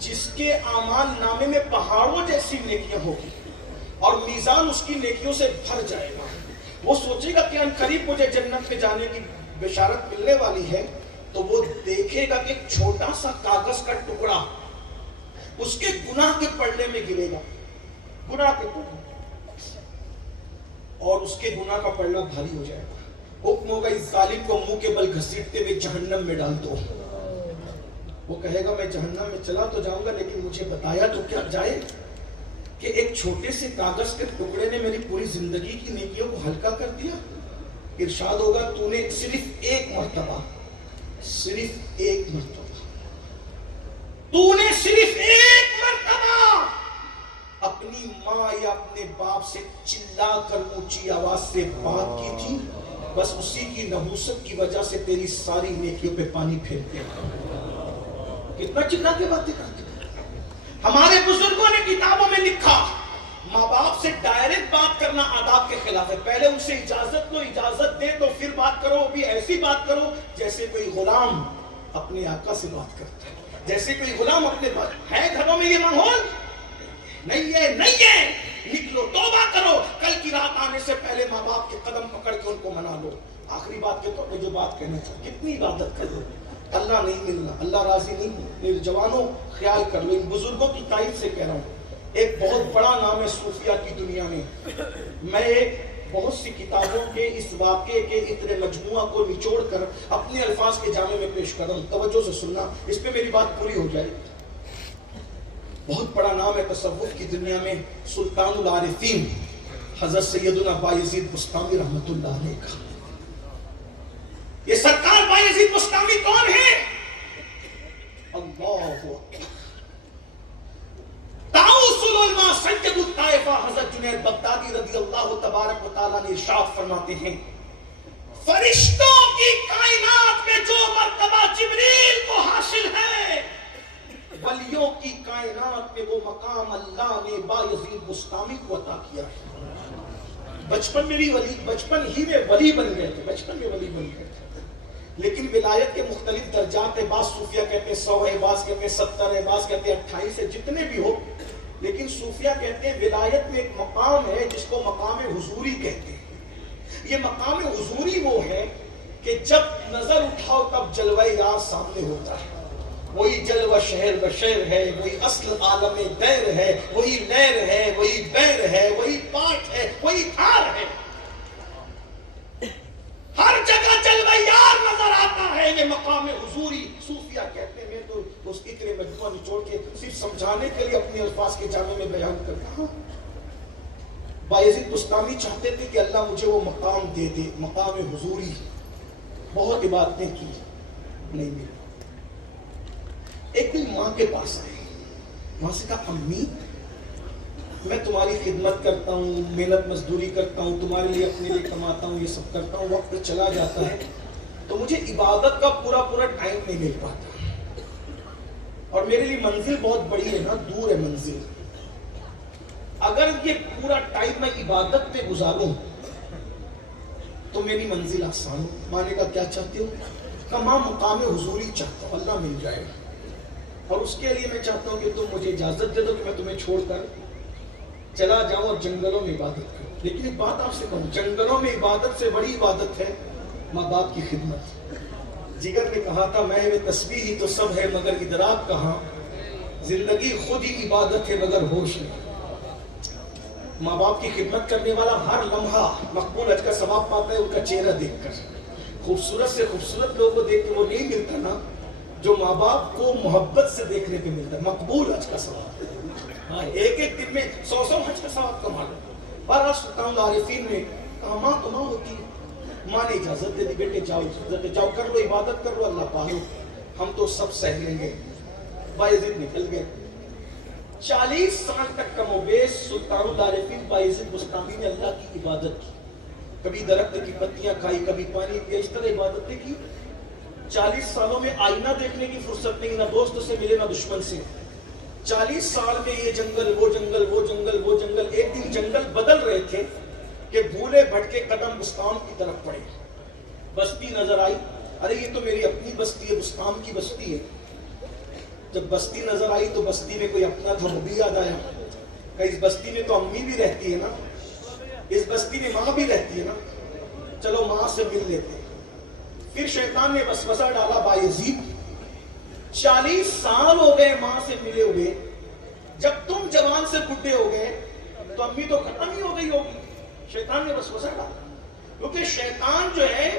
جس کے اعمال نامے میں پہاڑوں جیسی نیکیاں ہوگی اور میزان اس کی نیکیوں سے بھر جائے گا، وہ سوچے گا کہ ان قریب مجھے جنت میں جانے کی بشارت ملنے والی ہے، تو وہ دیکھے گا کہ ایک چھوٹا سا کاغذ کا ٹکڑا اس کے گناہ کے پلڑے میں گرے گا، گناہ کے پلڑے، اور اس کے گناہ کا پلڑا بھاری ہو جائے گا۔ حکم ہوگا اس ظالم کو منہ کے بل گھسیٹتے ہوئے جہنم میں ڈال دو۔ وہ کہے گا میں جہنم میں چلا تو جاؤں گا، لیکن مجھے بتایا تو کیا جائے کہ ایک چھوٹے سے کاغذ کے ٹکڑے نے میری پوری زندگی کی نیکیوں کو ہلکا کر دیا۔ ارشاد ہوگا تو نے صرف ایک مرتبہ اپنی ماں یا اپنے باپ سے چلا کر اونچی آواز سے بات کی تھی، بس اسی کی نحوست کی وجہ سے تیری ساری نیکیوں پہ پانی پھیرتے ہیں۔ کتنا چلا کے باتیں کرتے ہیں۔ ہمارے بزرگوں نے کتابوں میں لکھا ماں باپ سے ڈائریکٹ بات کرنا آداب کے خلاف ہے، پہلے ان سے اجازت لو، اجازت دے تو پھر بات کرو، وہ بھی ایسی بات کرو جیسے کوئی غلام اپنے آقا سے بات کرتا ہے، جیسے کوئی غلام اپنے بات ہے۔ گھروں میں یہ ماحول نہیں ہے، نکلو، توبہ کرو، کل کی رات آنے سے پہلے ماں باپ کے قدم پکڑ کے ان کو منا لو۔ آخری بات کے طور پہ جو بات کہنا چاہتا، کتنی عبادت کر لو، اللہ نہیں ملنا، اللہ راضی نہیں۔ میرے جوانوں خیال کر لو، ان بزرگوں کی تائید سے کہہ رہا ہوں، ایک بہت بڑا نام ہے صوفیہ کی دنیا میں۔ میں ایک بہت سی کتابوں کے اس واقعے کے اتنے مجموعہ کو نچوڑ کر اپنے الفاظ کے جامع میں پیش کر رہا ہوں، توجہ سے سننا، اس پہ میری بات پوری ہو جائے۔ بہت بڑا نام ہے تصوف کی دنیا میں، سلطان العارفین حضرت سیدنا بایزید بسطامی رحمت اللہ علیہ کا۔ یہ سرکار بایزید بسطامی کون ہے؟ اللہ اکبر۔ طاؤس العلماء سید الطائفہ حضرت جنید بغدادی رضی اللہ تبارک و تعالیٰ نے ارشاد فرماتے ہیں، فرشتوں کی کائنات میں جو مرتبہ جبریل کو حاصل ہے، ولیوں کی کائنات میں وہ مقام اللہ نے بایزید بسطامی کو عطا کیا ہے۔ بچپن ہی میں ولی بن گئے تھے، لیکن ولایت کے مختلف درجات ہیں، بعض صوفیہ کہتے ہیں 100 ہے، بعض کہتے ہیں 70 ہے، بعض کہتے ہیں 28 ہے، جتنے بھی ہو، لیکن صوفیہ کہتے ہیں ولایت میں ایک مقام ہے جس کو مقام حضوری کہتے ہیں۔ یہ مقام حضوری وہ ہے کہ جب نظر اٹھاؤ تب جلوہ یار سامنے ہوتا ہے، وہی جلوہ شہر بشیر ہے، وہی اصل عالم دیر ہے، وہی لیر ہے، وہی بیر ہے، وہی پاٹ ہے، وہی تھار ہے، ہر جگہ جلوہ یار نظر آتا ہے۔ یہ مقام حضوری صوفیہ کہتے ہیں۔ میں تو اس اتنے مجموعہ نچوڑ کے صرف سمجھانے کے لیے اپنے الفاظ کے جامع میں بیان کرتا ہوں۔ بایزید بسطامی چاہتے تھے کہ اللہ مجھے وہ مقام دے دے، مقام حضوری۔ بہت عبادتیں کی، نہیں ملی۔ ایک دن ماں کے پاس آئے، ماں سے کہا امی میں تمہاری خدمت کرتا ہوں، محنت مزدوری کرتا ہوں، تمہارے لیے اپنے لیے کماتا ہوں، یہ سب کرتا ہوں، وقت چلا جاتا ہے تو مجھے عبادت کا پورا ٹائم نہیں مل پاتا، اور میرے لیے منزل بہت بڑی ہے نا، دور ہے منزل، اگر یہ پورا ٹائم میں عبادت پہ گزاروں تو میری منزل آسان ہو۔ ماں نے کہا کیا چاہتے ہو؟ کہا ماں مقام حضوری چاہتا ہوں، اللہ مل جائے، اور اس کے لیے میں چاہتا ہوں کہ تم مجھے اجازت دے دو کہ میں تمہیں چھوڑ کر چلا جاؤں اور جنگلوں میں عبادت کروں۔ لیکن ایک بات آپ سے کہوں، جنگلوں میں عبادت سے بڑی عبادت ہے ماں باپ کی خدمت۔ جگر نے کہا تھا میں تسبیح ہی تو سب ہے مگر ادراک کہاں، زندگی خود ہی عبادت ہے مگر ہوش نہیں۔ ماں باپ کی خدمت کرنے والا ہر لمحہ مقبول حج کا ثواب پاتا ہے، ان کا چہرہ دیکھ کر۔ خوبصورت سے خوبصورت لوگوں کو دیکھ کے وہ نہیں ملتا نا جو ماں باپ کو محبت سے دیکھنے پہ ملتا ہے، مقبول حج کا ثواب۔ ہاں، ایک دن میں 100 حج کا ثواب کما لو۔ بارہ سلطان العارفین نے کہا ماں تو ماں ہوتی ہے، ماں نے اجازت دے دی، بیٹے جاؤ کر لو عبادت کر لو، اللہ پالو، ہم تو سب سہ لیں گے۔ بایزید نکل گئے۔ 40 سال تک کم و بیش سلطان العارفین بایزید بسطامی نے اللہ کی عبادت کی، کبھی درخت کی پتیاں کھائی، کبھی پانی پیا، اس طرح عبادتیں کی۔ 40 سالوں میں آئینہ دیکھنے کی فرصت نہیں، نہ دوست سے ملے نہ دشمن سے۔ 40 سال میں یہ جنگل وہ جنگل وہ جنگل وہ جنگل، ایک دن جنگل بدل رہے تھے کہ بھولے بھٹکے قدم بستان کی طرف پڑے، بستی نظر آئی، ارے یہ تو میری اپنی بستی ہے، بستان کی بستی ہے۔ جب بستی نظر آئی تو بستی میں کوئی اپنا تھا وہ بھی یاد آیا کہ اس بستی میں تو امی بھی رہتی ہے نا, اس بستی میں ماں بھی رہتی ہے نا, چلو ماں سے مل لیتے ہیں. پھر شیطان نے وسوسہ ڈالا بایزید 40 سال ہو گئے ماں سے ملے ہوئے, جب تم جوان سے بڈھے ہو گئے تو امی تو ختم ہی ہو گئی ہوگی. شیطان نے وسوسہ ڈالا, کیونکہ شیطان جو ہے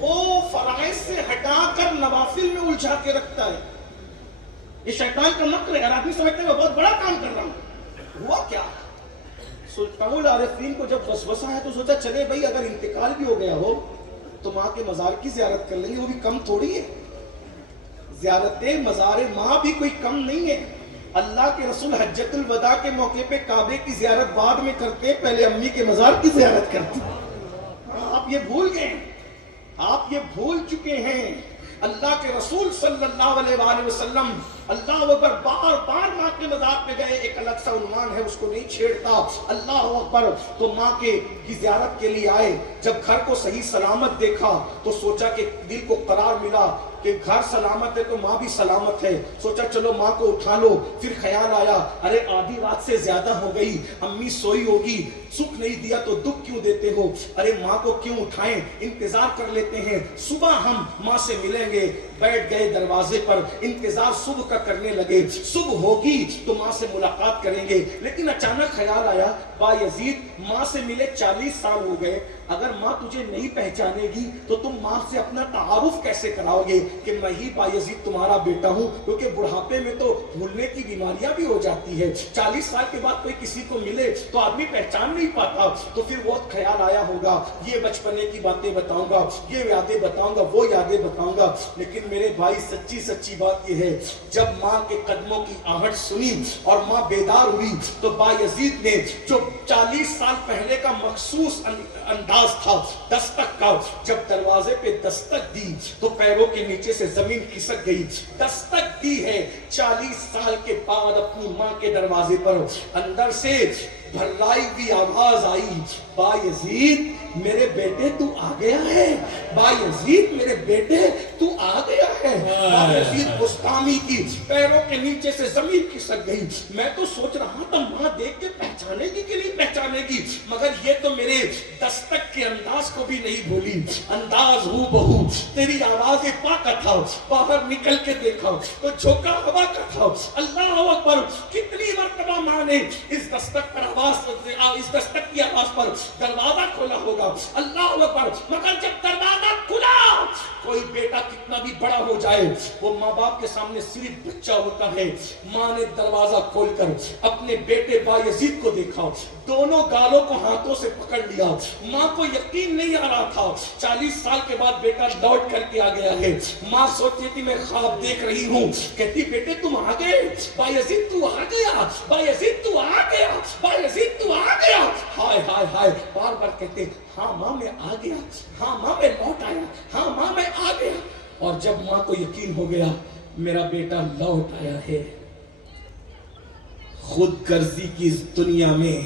وہ فرائض سے ہٹا کر نوافل میں الجھا کے رکھتا ہے. یہ شیطان کا مکر ہے. آدمی سمجھتے ہیں میں بہت بڑا کام کر رہا ہوں. ہوا کیا, سلطان العارفین کو جب وسوسہ ہے تو سوچا چلے بھائی اگر انتقال بھی ہو گیا ہو تو ماں کے مزار کی زیارت کر لیں گے, وہ بھی کم تھوڑی ہے. زیارت مزار ماں بھی کوئی کم نہیں ہے. اللہ کے رسول حجت الوداع کے موقع پہ کعبے کی زیارت بعد میں کرتے, پہلے امی کے مزار کی زیارت کرتے. آپ یہ بھول گئے, آپ یہ بھول چکے ہیں. اللہ کے رسول صلی اللہ علیہ وآلہ وسلم اللہ اکبر بار بار ماں کے مزار پہ گئے. ایک الگ سا عنوان ہے, اس کو نہیں چھیڑتا. اللہ اکبر تو ماں کی زیارت کے لیے آئے. جب گھر کو صحیح سلامت دیکھا تو سوچا کہ دل کو قرار ملا کہ گھر سلامت ہے تو ماں بھی سلامت ہے. سوچا چلو ماں کو اٹھا لو. پھر خیال آیا ارے آدھی رات سے زیادہ ہو گئی, امی سوئی ہوگی, سکھ نہیں دیا تو دکھ کیوں دیتے ہو, ارے ماں کو کیوں اٹھائیں, انتظار کر لیتے ہیں, صبح ہم ماں سے ملیں گے. بیٹھ گئے دروازے پر, انتظار صبح کا کرنے لگے. صبح ہوگی تو ماں سے ملاقات کریں گے. لیکن اچانک خیال آیا بایزید ماں سے ملے 40 سال ہو گئے, اگر ماں تجھے نہیں پہچانے گی تو تم ماں سے اپنا تعارف کیسے کراؤ گے کہ میں ہی بایزید تمہارا بیٹا ہوں, کیونکہ بڑھاپے میں تو بھولنے کی بیماریاں بھی ہو جاتی ہے. 40 سال کے بعد کوئی کسی کو ملے تو آدمی پہچان نہیں پاتا. تو پھر وہ خیال آیا ہوگا یہ بچپنے کی باتیں بتاؤں گا, یہ یادیں بتاؤں گا, وہ یادیں بتاؤں گا. لیکن میرے بھائی سچی بات یہ ہے, جب ماں کے قدموں کی آہٹ سنی اور ماں بیدار ہوئی تو بایزید نے جو 40 سال پہلے کا مخصوص انداز تھا دستک کا, جب دروازے پہ دستک دی تو پیروں کے نیچے سے زمین کھسک گئی. دستک دی ہے 40 سال کے بعد اپنی ماں کے دروازے پر. اندر سے بھرائی ہوئی آواز آئی, بایزید میرے بیٹے تو آ گیا ہے, بایزید میرے بیٹے تو آ گیا ہے. بایزید بستانی کی پیروں کے نیچے سے زمین کھسک گئی. میں تو سوچ رہا تھا ماں دیکھ کے پہچانے گی کہ نہیں پہچانے گی, مگر یہ تو میرے دستک کے انداز کو بھی نہیں بھولی. انداز ہو بہو تیری آواز پاک تھا, باہر نکل کے دیکھا تو جھوکا ہوا کا تھا. اللہ اکبر, کتنی مرتبہ ماں نے اس دستک پر اس دستک کی آواز پر دروازہ کھولا ہوگا. اللہ اکبر, مگر جب دروازہ کھلا, کوئی بیٹا کتنا بھی بڑا ہو جائے وہ ماں باپ کے سامنے صرف بچہ ہوتا ہے. ماں نے دروازہ کھول کر اپنے بیٹے بایزید کو دیکھا, دونوں گالوں کو ہاتھوں سے پکڑ لیا. ماں کو یقین نہیں آ رہا تھا 40 سال کے بعد بیٹا لوٹ کر کے آ گیا ہے. ماں سوچتی تھی میں خواب دیکھ رہی ہوں, کہتی بیٹے تم آ گئے, بایزید تو آ گیا, بایزید تو آ گیا, بایزید تو آ گیا. ہائے ہائے ہائے, بار بار کہتے ہاں ماں میں آ گیا, ہاں ماں میں لوٹ آیا, ہاں ماں میں آ گیا. اور جب ماں کو یقین ہو گیا میرا بیٹا لوٹ آیا ہے, خود غرضی کی اس دنیا میں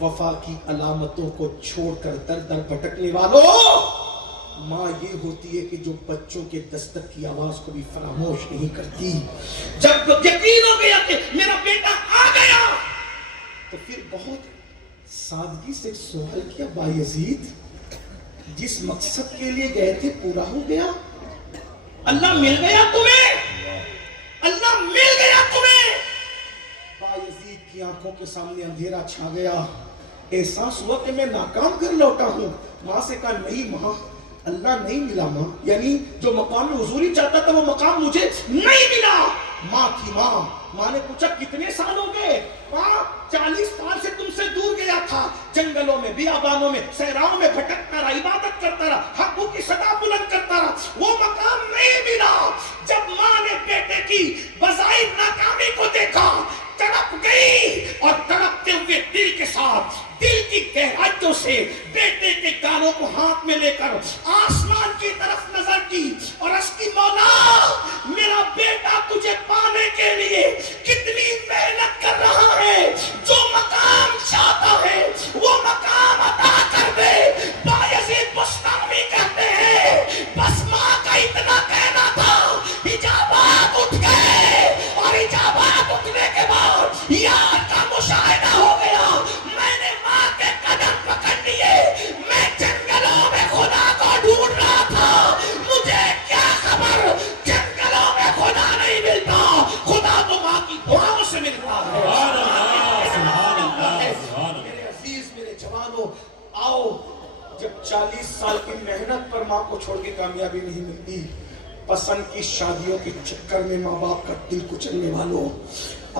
وفا کی علامتوں کو چھوڑ کر در در بھٹکنے والوں, ماں یہ ہوتی ہے کہ جو بچوں کے دستک کی آواز کو بھی فراموش نہیں کرتی. جب یقین ہو گیا کہ میرا بیٹا آ گیا تو پھر بہت سادگی سے سوال کیا, بایزید جس مقصد کے لیے گئے تھے پورا ہو گیا, اللہ مل گیا تمہیں, اللہ مل گیا تمہیں. بایزید کی آنکھوں کے سامنے اندھیرا چھا گیا, احساس ہوا کہ میں ناکام کر لوٹا ہوں. ماں سے کہا نہیں ماں, اللہ نہیں ملا ماں, یعنی جو مقام میں حضوری چاہتا تھا وہ مقام مجھے نہیں ملا. ماں تھی ماں. ماں نے پوچھا کتنے سال ہو گئے؟ ماں 40 سال سے تم سے دور گیا تھا, جنگلوں میں, بیابانوں میں, صحراؤں میں بھٹکتا رہا, عبادت کرتا رہا, حقوں کی صدا بلند کرتا رہا, وہ مقام نہیں ملا. جب ماں نے بیٹے کی بظاہر ناکامی کو دیکھا تڑپ گئی, اور تڑپتے ہوئے دل کے ساتھ دل کی گہرائیوں سے بیٹے کے گالوں کو ہاتھ میں لے کر آسمان کی طرف نظر کی اور اس کی مولا میرا بیٹا تجھے پانے کے لیے کتنی محنت کر رہا ہے, جو مقام چاہتا ہے وہ مقام عطا کر دے. بایزید بستانی کہتے ہیں کو چھوڑ کے کامیابی نہیں ملتی. پسند کی شادیوں کے چکر میں ماں باپ کا دل کچلنے والوں،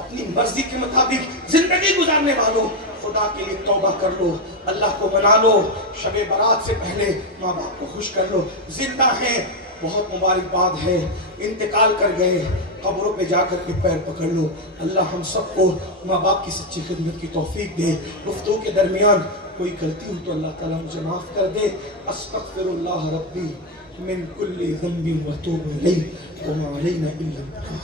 اپنی مرضی کے مطابق زندگی گزارنے والوں، خدا کے لیے توبہ کر لو، اللہ کو منا لو، شب برات سے پہلے ماں باپ کو خوش کر لو. زندہ ہیں بہت مبارکباد ہے، انتقال کر گئے قبروں پہ جا کر کے پیر پکڑ لو. اللہ ہم سب کو ماں باپ کی سچی خدمت کی توفیق دے. گفتگو کے درمیان کوئی غلطی ہو تو اللہ تعالیٰ مجھے معاف کر دے. استغفر اللہ ربی من کل ذنب واتوب الیہ وما علینا الا البلاغ.